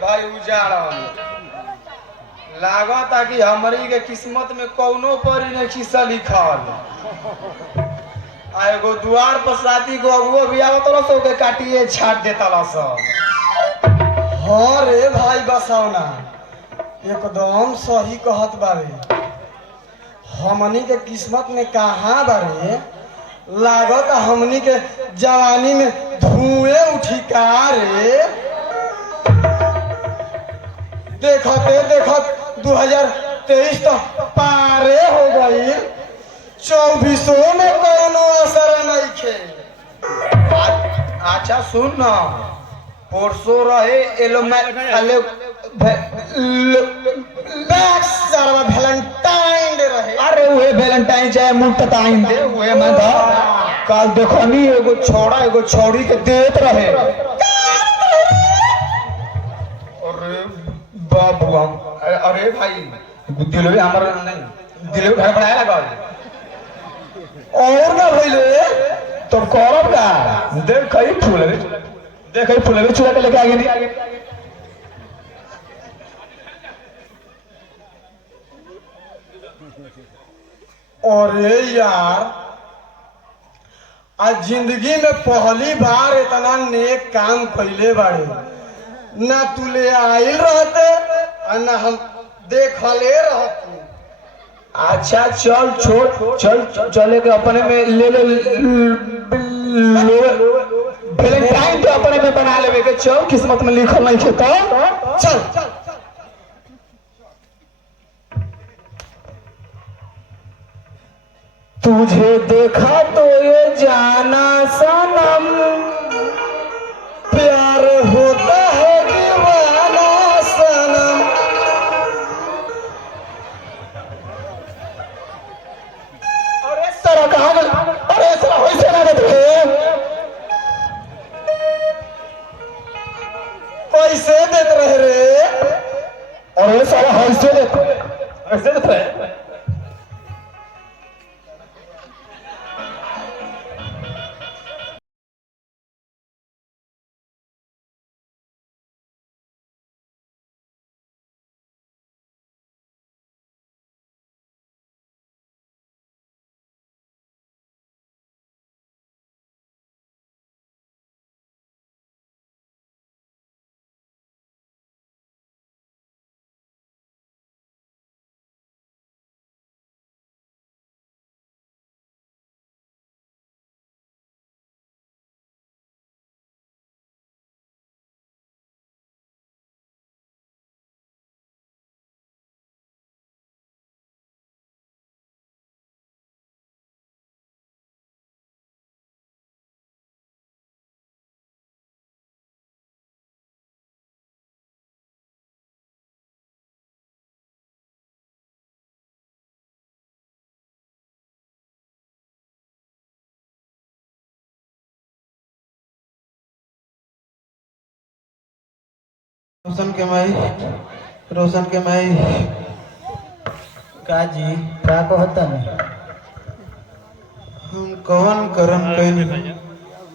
भाई उजाड़न लागता कि हमरी के किस्मत में कौनो परी ने खिस्सा लिखल आ एगो द्वार पर शादी को अगुओ भी आवत रहो के काटिए छाट देता सब। हाँ रे भाई बसौना एकदम सही कहत बारे। हमनी के किस्मत में कहाँ बारे लागत हमनी के जवानी में धुएं उठी का रे। देखते देखत 2023 तो पारे हो गई 24 में कोनो असर नहीं खे। अच्छा सुन ना परसों रहे वैलेंटाइन डे रहे। अरे वो वैलेंटाइन चाहे मुफ्ताइन दे हुए मैं था कल देखनी एगो छोड़ा एगो छौड़ी के देत रहे। अरे बाबू अरे भाई दिलवे हमारा नहीं दिलवे घर बनाया लगा और ना भइले तो करब का देख कई फूलवे देख कई फूलवे चुरा के लेके आगे अरे यार आज जिंदगी में पहली बार इतना नेक काम कैले बाड़े ना तू ले आइल रहते और ना हम देखले रहते। अच्छा चल छोड़ चल चले के अपने में ले ले वैलेंटाइन तो अपने में बना लेवे के चल किस्मत में लिखल नहीं थे तो चल तुझे देखा तो ये जाना सनम प्यार होता है दीवाना सनम। अरे सर कहाँ गए अरे सर वैसे ना देते पैसे देते रहे रे। और ये सारा ऐसे देते रहे। रोशन के माई का जी का कहता नहीं हम कौन करम कैनी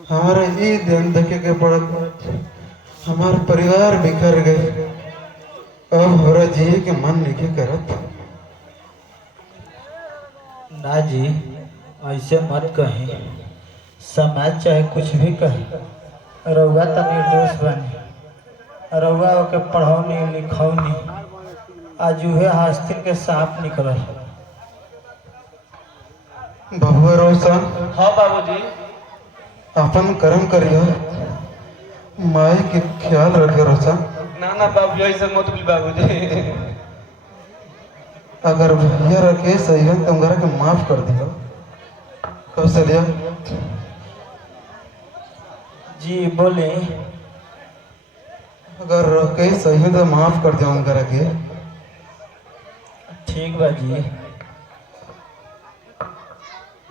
हमारा ये दिन देखे के पड़त हमार परिवार बिखर गए अब हमारा जिए के मन नहीं करत। ना जी ऐसे मत कही समाज चाहे कुछ भी कहे रउआ तो निर्दोष बनी रउआ के पढ़ौनी लिखौनी आज उहे हस्ती के सांप निकलल। बबुआ रोशन हाँ बाबूजी अपन कर्म करियो माई के ख्याल रखे रोशन। ना ना बाबू ऐसे मत बोल बाबूजी। अगर भैया रखे सही है तुम घर के माफ कर दियो कौशल्या। जी बोले अगर रखे सही है तो माफ कर दियो घर के। ठीक बा जी।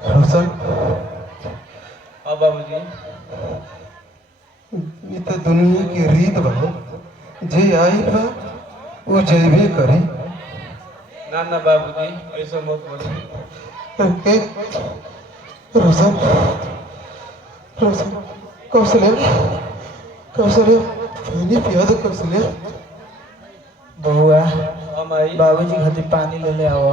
रोशन हाँ बाबूजी ये तो दुनिया की रीत बा जे आई बा वो जैबे करी। ना ना बाबूजी ऐसे मत बोलो। ओके रोशन रोशन कौशल्या कौशल्या पानी पिया दो कौशल्या। बबुआ हमारी बाबूजी खातिर पानी ले ले आओ।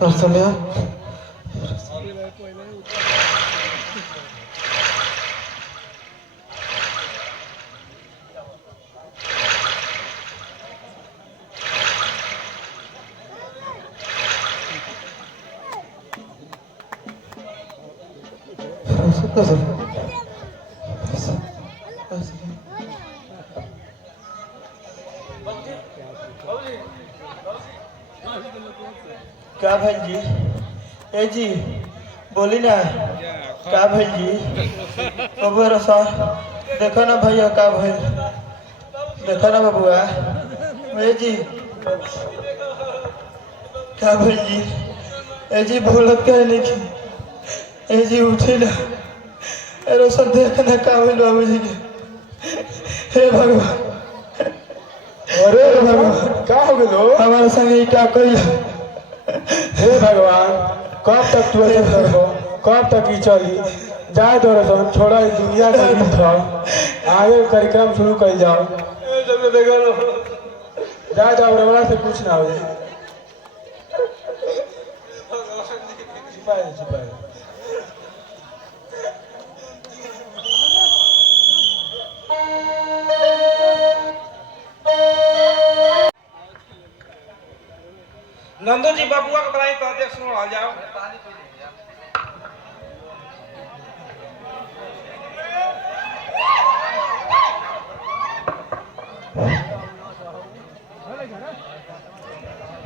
और समय क्या भाई जी? ए जी बोली ना, क्या भाई जी? बबुआ सर देखो ना भैया, का भाई देखो ना बबुआ। ए जी क्या भाई जी? ए जी बोलत कहे नहीं की? ए जी उठे ना, अरे सब देखना का भाई बाबूजी के। हे भगवान, अरे भगवान का हो गलो? हमारे संगे क्या कोई हे भगवान कब तक तू ऐसे करबो? कब तक ही चली? जाए तो रसन छोड़ा इस दुनिया का गीत था, आगे कार्यक्रम शुरू कर जाओ। जाए तो अब रमला से कुछ ना हो। छिपाए छिपाए नंदू जी बबुआ के बड़ाई कर दे, सुनो आ जाओ।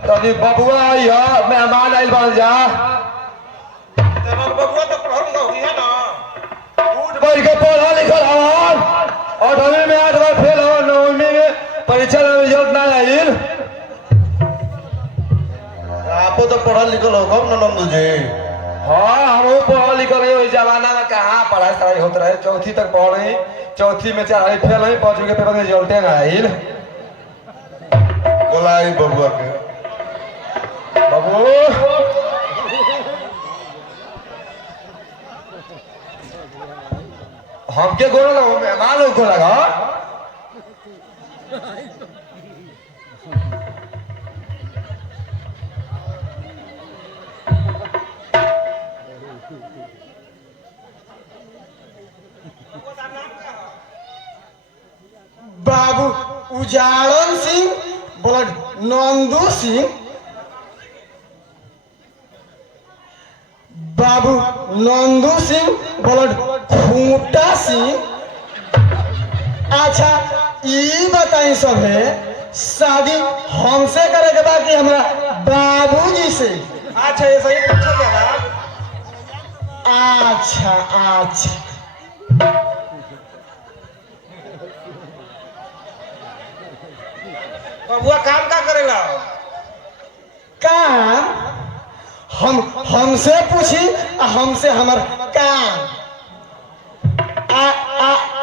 तनी बबुआ आइया, मेहमान आइल बन जा। तेरा बबुआ तो पढ़ गई है ना। उठ बैठ के पढ़ा लिखल हवन, 8वीं में 8 बार फेल हो, 9वीं में परीक्षा में रिजल्ट ना आइल। आपो तो पढ़ल लिखल हो कब ना नंदू जी? हाँ हम पढ़ल लिखल है। उस जमाना में कहाँ पढ़ाई सढ़ाई होत रहे। चौथी तक पढ़ी, चौथी में 4 फेल है, 5वीं के पेपर में रिजल्टे ना आइल। बोलाई बबुआ के बाबू हमके गोरा लगा, मेहमान लोग को लगा। बाबू उजाड़न सिंह बोला नंदू सिंह। बाबू नंदू सिंह बोला खूंटा सिंह। अच्छा ये बताई सब है, शादी हमसे करे के बाद कि हमारा बाबूजी से? अच्छा ये सही पूछो क्या ना? अच्छा अच्छा बबुआ काम का करेला? काम हमसे पूछी, हमसे हमार काम।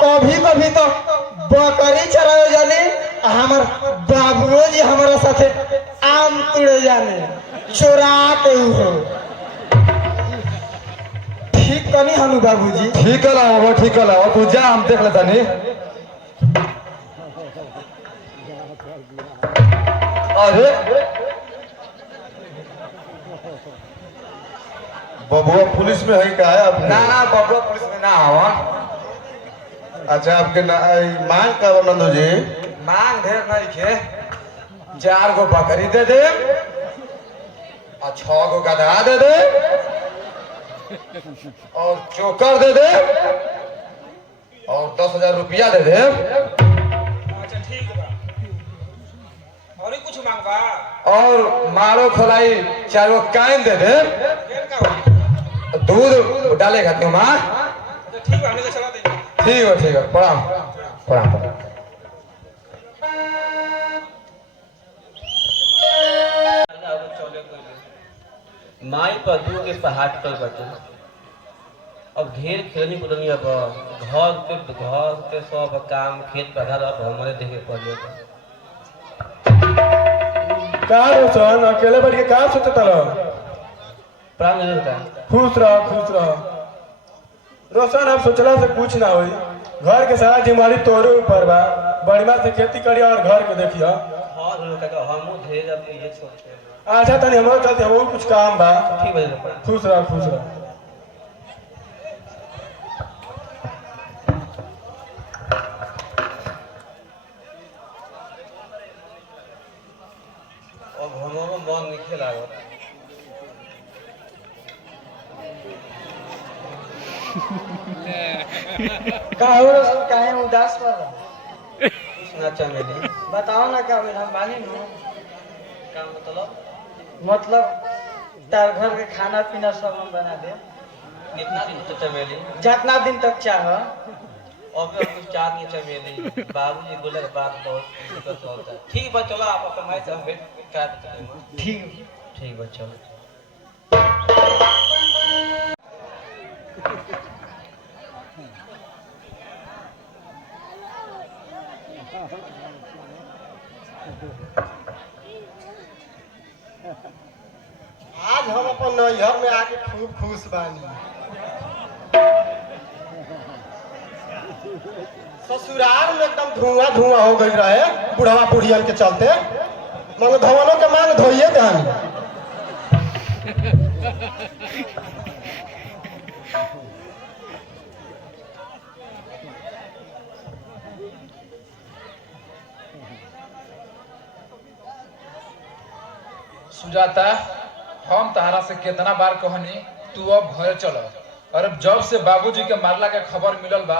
कभी कभी तो बकरी चरावे जाने, हमार बाबुओ जी हमारा साथे आम तुड़े जाने, चोरा के हो। ठीक कनी हनु बाबूजी? ठीक है लाओ, ठीक है लाओ, तू जा, हम देख लेता नहीं। अरे बबुआ पुलिस में है क्या है आप? ना ना बबुआ पुलिस में ना आवा। अच्छा आपके मांग का नंदू जी? मांग ढेर नहीं खे, 4 गो बकरी दे दे और 6 गो गधा दे दे और चोकर दे दे और 10,000 रुपया दे दे। अच्छा ठीक बा। और ही कुछ मांगबा? और मारो खोलाई 4 गो काइन दे दे, केन का होई? दूध डाले खाती हूँ माँ। तो ठीक बा, हमने के चला देंगे। ठीक है प्रणाम प्रणाम प्रणाम। माई पर दू के पहाड़ पर बटे। अब ढेर खेलनी पुरनी, अब घर के सब काम खेत पधार अब हमारे देखे पड़े। का रोशन अकेले बैठ के का सोचता रहो? प्राण जरूर का खुश रह। रोशन अब सोचला से कुछ ना होई, घर के सारा जिम्मेदारी तोरे ऊपर बा। बढ़िया से खेती करिया और घर के देखिया। हाँ का हम ढेर अब ये सोचते हैं। अच्छा तनी हमरो चलते हम कुछ काम बा। ठीक है खुश रह। अब हमारो मन नहीं लागल। काहे उदास पड़ रहा? कुछ ना चमेली बताओ ना क्या हम बानी नु। का मतलब तार घर के खाना पीना सब हम बना दे। कितना दिन तो चमेली जितना दिन तक चाह। अबे कुछ चाह नहीं चमेली। बाबूजी बोले बात बहुत दिक्कत होता है। ठीक बा चलो आप अपन भाई से भेंट कर। ठीक बा चलो। आज हम अपन नैहर में आके खूब खुश बानी। ससुराल में एकदम धुआं हो गई रहे बुढ़वा बुढ़ियन के चलते। मांग धवनों के मांग धोइए दहन। सुजाता, हम तहरा से कितना बार कहनी तू अब घर चलो। और अब जब से बाबूजी के मारला के खबर मिलल बा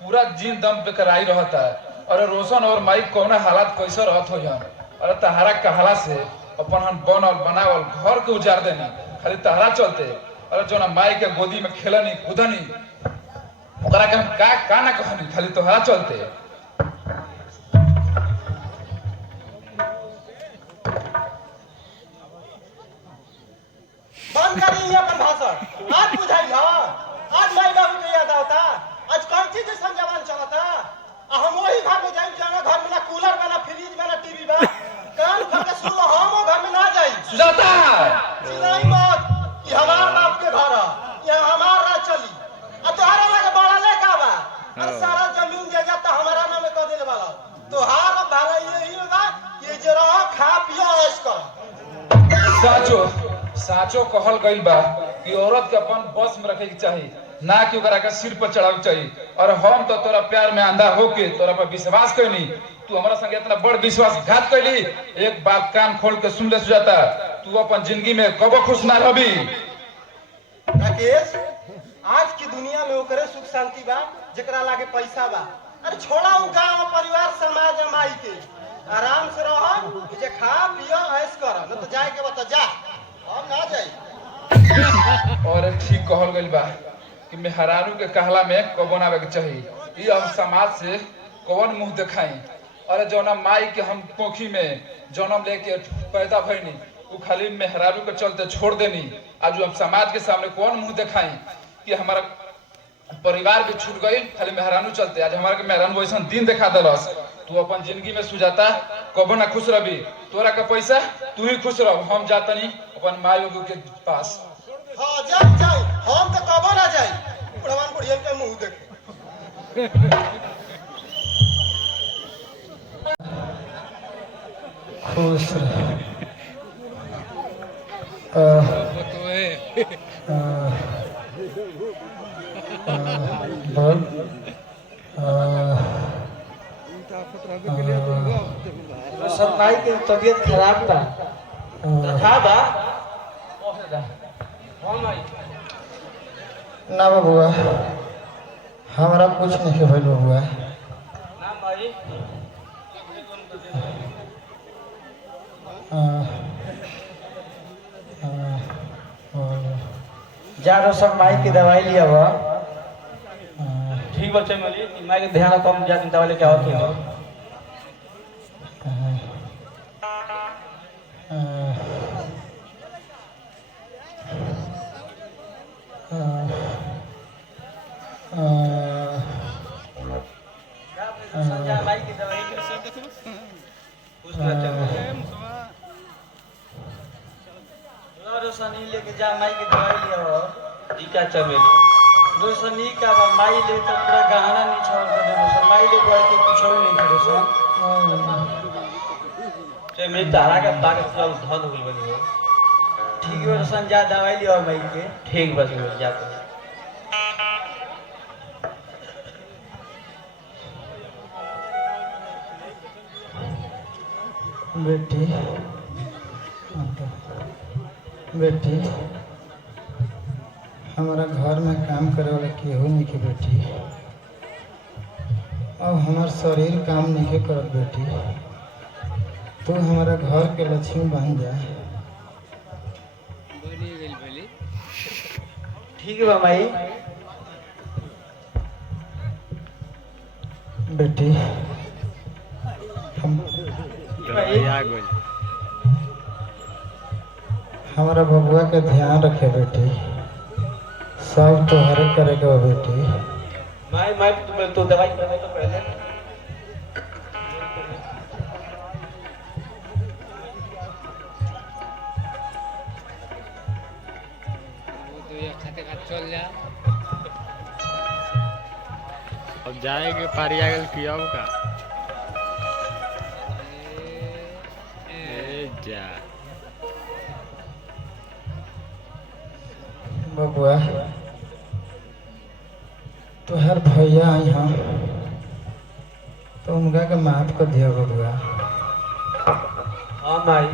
पूरा जीन दम पे कराई रहता है। और रोशन और माइक कौन हालात कैसे रहत हो जान। और तहरा कहला से अपन हम बनल बनावल घर के उजाड़ देनी खाली तहरा चलते। और जो ना माई के गोदी में खेलनी कूदनी ओकरा के हम का ना कहनी खाली तोहरा चलते। बंद करिए अपन भाषण। आज बुझाई आज माई बाबू के याद आता। आज कौन चीज जैसा जवान चलता। हम वही घर में जाई जाना घर में ना कूलर बा ना फ्रिज बा ना टीवी बा। कान खोल के सुन लो हम वो घर में ना जाई। सुजाता चिल्लाई मत। ये हमार बाप के घर है। ये हमार राज चली। आ तोहरा लगे बड़ा ले का बा। और सारा जमीन दे जाता हमारा नाम में कर देने वाला। तोहार भाला यही बा कि जरा खा पियो ऐश कर। साचो कहल गइल बा कि औरत के अपन बस में रखे के चाहिए ना कि ओकरा के सिर पर चढ़ावे चाहिए। और हम तो तोरा प्यार में अंधा होके तोरा पर विश्वास कैनी। तू हमारा संगे इतना बड़ विश्वासघात कैली। एक बात कान खोल के सुन ले सुजाता, तू अपन जिंदगी में कबो खुश ना रहबी। राकेश, आज की दुनिया में ओकरे सुख शांति बा जेकरा लागे पैसा बा। अरे छोड़ा उ गांव परिवार समाज माई के आराम से रह। जे खा पियो ऐश कर न तो जाए के बता जा। हम ना जाई। और ठीक कहल गइल बा कि मेहरारू के कहला में कबो ना आवे के चाहिए। ई हम समाज से कौन मुंह दिखाई। अरे जौना माई के हम कोखी में जन्म लेके पैदा भइनी उ खाली मेहरारू के चलते छोड़ देनी। आज हम समाज के सामने कौन मुंह दिखाई कि हमारा परिवार भी छूट गई खाली मेहरानू चलते। आज हमारा के मेहरानू वैसा दिन दिखा दलस। तू अपन जिंदगी में सुजाता कबो ना खुश रही। तोरा का पैसा तू ही खुश रह। हम जाता नहीं अपन माई बाबू के पास। हां जाई हम तो कबो ना जाई। बुढ़वान बुढ़ियन के मुंह देख। खुश सब भाई की तबीयत खराब बा। ना बबुआ हमारा कुछ नहीं भइल बबुआ। जा रो सब माई की दवाई लिया हुआ। ठीक बच्चे मिली माई के ध्यान कम जाती दवाई लेके आओ थी। चमेली लेके जा माई के दवाई लिया हो ई का चमेली दोसनी का बा माई ले तो पूरा गहना नहीं छोड़ दे दोसन माई ले बोल के कुछ नहीं करे दोसन चमेली तारा का बाग पूरा धन हो गई हो। ठीक है दोसन जा दवाई लिया माई के ठीक बस मिल जाता बेटी बेटी हमारा घर में काम करे वाला केहू नहीं के बेटी अब हमार शरीर काम नहीं के करत बेटी तू हमारा घर के लक्ष्मी बन जा बनी गेल भली ठीक बा माई बेटी हम हमारा बबुआ के ध्यान रखे बेटी सब तोहरे करेगा बा बेटी मैं तो दवाई करने तो पहले वो तो ये खाते का चल जा अब जाएंगे पारी आगल किया का ए जा बबुआ तोहर भैया आई हम तो उनका के माफ कर दिया बबुआ हाँ माई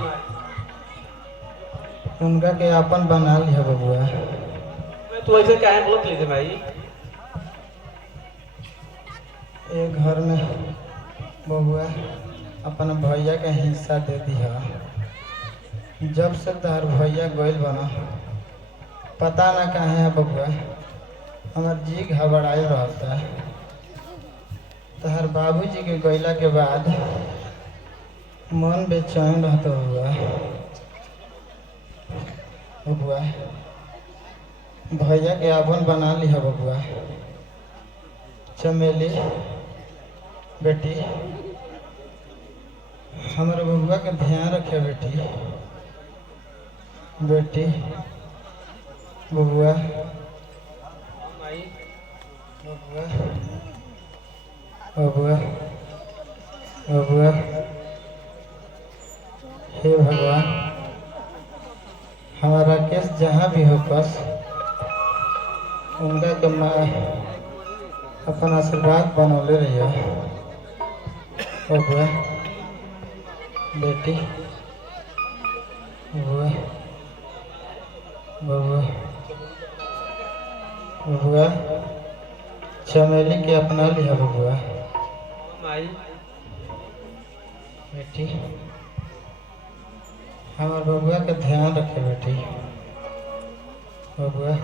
उनका के अपन बना लिया बबुआ मैं तो ऐसे काहे बोलत लेते भाई एक घर में बबुआ अपन भैया के हिस्सा दे दिया जब से तोहर भैया गइल बना पता ना कहाँ है बबुआ हमार जी घबराई रहता है तोहर बाबूजी के गइला के बाद मन बेचैन रहता हुआ बबुआ भैया के अपन बना लिया बबुआ चमेली बेटी हमारे बबुआ के ध्यान रखे बेटी बेटी बबुआ माई बबुआ बबुआ बबुआ हे भगवान हमारा केस जहाँ भी हो कस उनका के अपन आशीर्वाद बनौले रहिए बबुआ बेटी बबुआ बबुआ बबुआ चमेली के अपना लिया बबुआ माई बेटी हमार बबुआ के ध्यान रखे बेटी बबुआ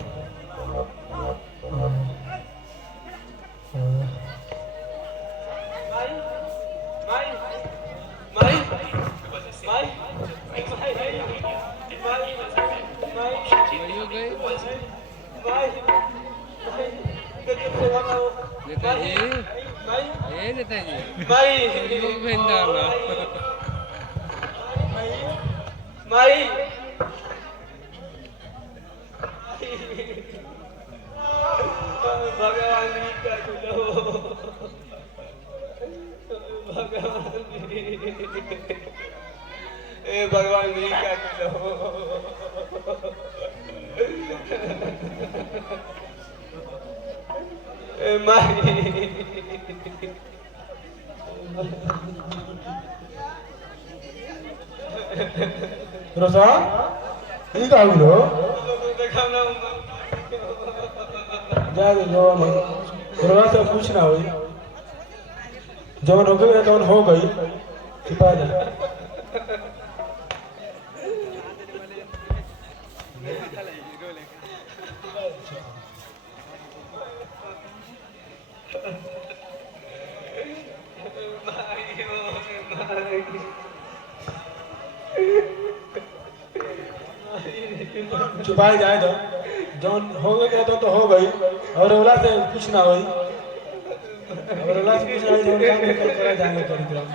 मरियो गए नेताजी ए नेताजी लोग भेंदा ना माई भगवान का लो भगवान ए भगवान का लो ए माई रोसा ये का हुलो देखा ना जा दे जवान रोसा से कुछ ना होई जवान हो गई जवान हो गई छिपा दे छुपाई जाए तो जौन हो गया तो हो गई और ओला से कुछ ना होई और ओला से कुछ ना होई जौन काम निकल करा जाएंगे कार्यक्रम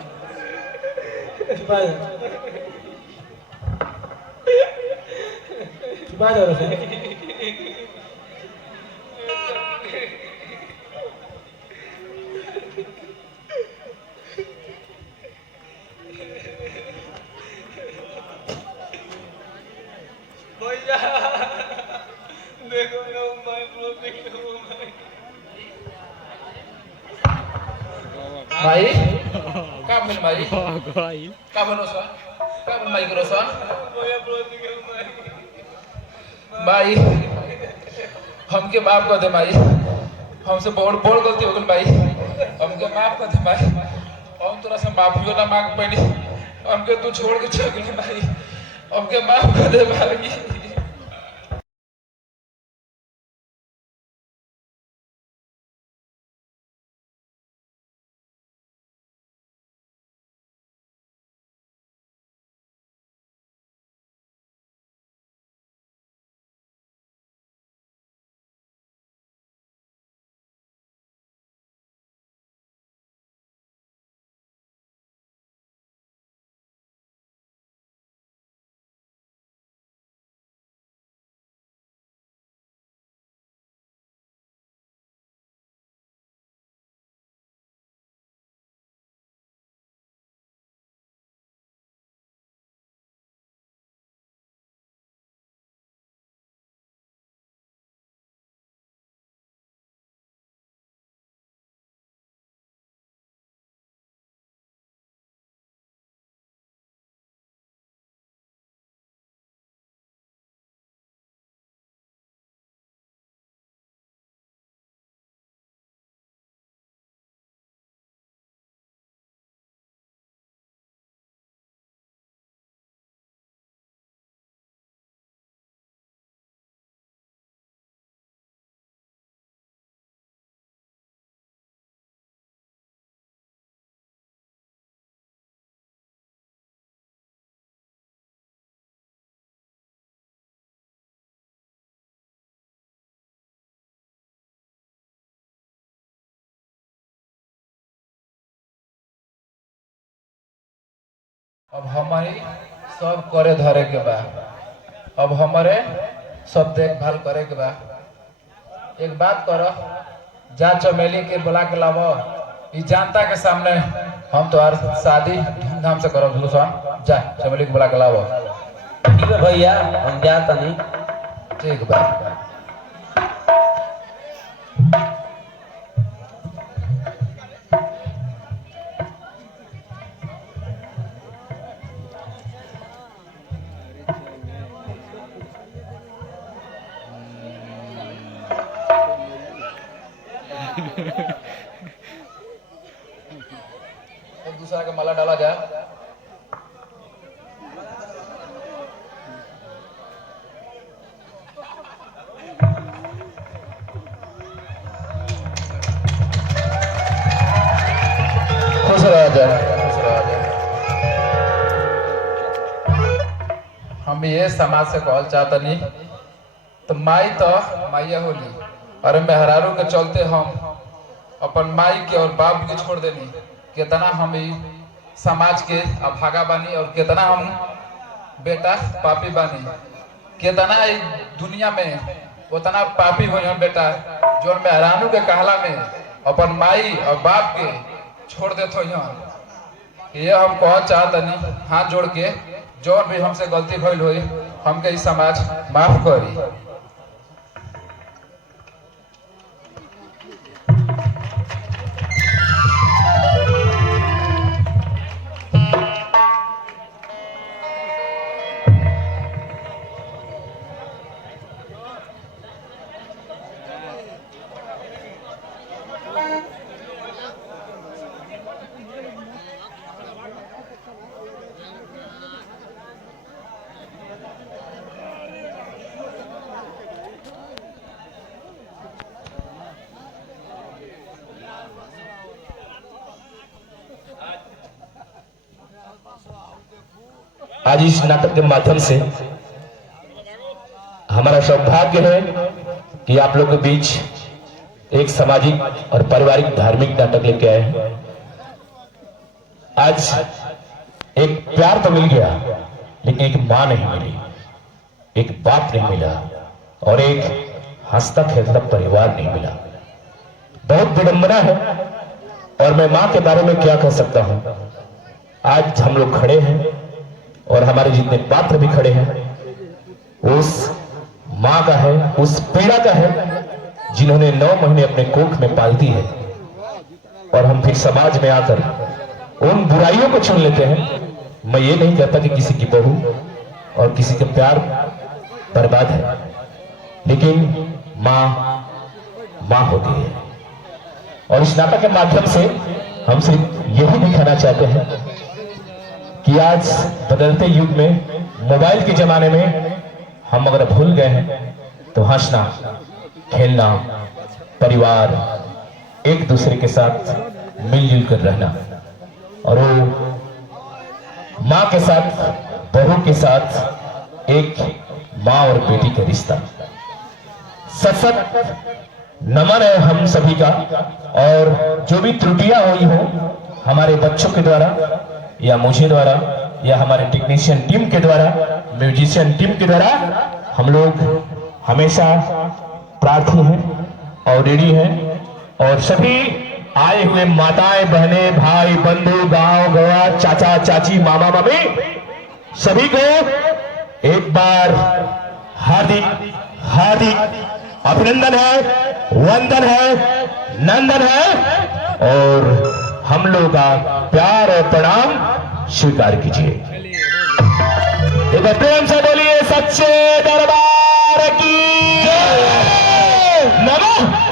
छुपाई बात हो रहा है भैया देखो ना मैं भाई का मिल भाई गइल का बनो सा का बन भाई करो सा भाई हमके माफ कर दे भाई हमसे बहुत बड़ गलती हो गई भाई हमके माफ कर दे भाई हम तोरा से माफियो ना मांग पैनी हमके तू छोड़ के चल गई भाई हमके माफ कर दे भाई अब हमारी सब करे धरे के बा अब हमारे सब देखभाल करे के बा एक बात करो जा चमेली के बुला के लावो ई जनता के सामने हम तो शादी धूमधाम से करो भूषण जा चमेली के बुला के लावो ठीक है भैया हम जाता नहीं ठीक बा एक दूसरा के माला डाला जाए खुश रहा जाए खुश रहा जाए हम ये समाज से कहल चाहता नहीं तो माई तो माइया होली अरे मेहरारू के चलते हम अपन माई के और बाप के छोड़ देनी कितना हम ई समाज के अभागा बानी और कितना हम बेटा पापी बानी कितना ई दुनिया में उतना पापी हो बेटा जो मेहरानू के कहला में अपन माई और बाप के छोड़ देते हो ये हम कह चाहतनी हाथ जोड़ के जो भी हमसे गलती भइल हुई हमके ई समाज माफ करी आज इस नाटक के माध्यम से हमारा सौभाग्य है कि आप लोग के बीच एक सामाजिक और पारिवारिक धार्मिक नाटक लेके आए हैं। आज एक प्यार तो मिल गया लेकिन एक मां नहीं मिली। एक बाप नहीं मिला और एक हंसता खेलता परिवार नहीं मिला। बहुत विडंबना है और मैं माँ के बारे में क्या कह सकता हूं। आज हम लोग खड़े हैं और हमारे जितने पात्र भी खड़े हैं उस माँ का है, उस पीड़ा का है जिन्होंने 9 महीने अपने कोख में पालती है। और हम फिर समाज में आकर उन बुराइयों को चुन लेते हैं। मैं ये नहीं कहता कि किसी की बहू और किसी का प्यार बर्बाद है, लेकिन माँ होती है। और इस नाटक के माध्यम से हम सिर्फ यही दिखाना चाहते हैं कि आज बदलते युग में, मोबाइल के जमाने में हम अगर भूल गए हैं तो हंसना, खेलना, परिवार, एक दूसरे के साथ मिलजुल कर रहना, और वो माँ के साथ, बहू के साथ एक माँ और बेटी का रिश्ता। सत नमन है हम सभी का। और जो भी त्रुटियां हुई हो हमारे बच्चों के द्वारा या मुझे द्वारा या हमारे टेक्नीशियन टीम के द्वारा, म्यूजिशियन टीम के द्वारा, हम लोग हमेशा प्रार्थी हैं और रेडी हैं। और सभी आए हुए माताएं, बहनें, भाई, बंधु, गांव गवार, चाचा चाची, मामा मामी, सभी को एक बार हार्दिक हार्दिक अभिनंदन है, वंदन है, नंदन है और हम लोग का प्यार और प्रणाम स्वीकार कीजिए। एक बार प्रेम से बोलिए सच्चे दरबार की जय। नमः।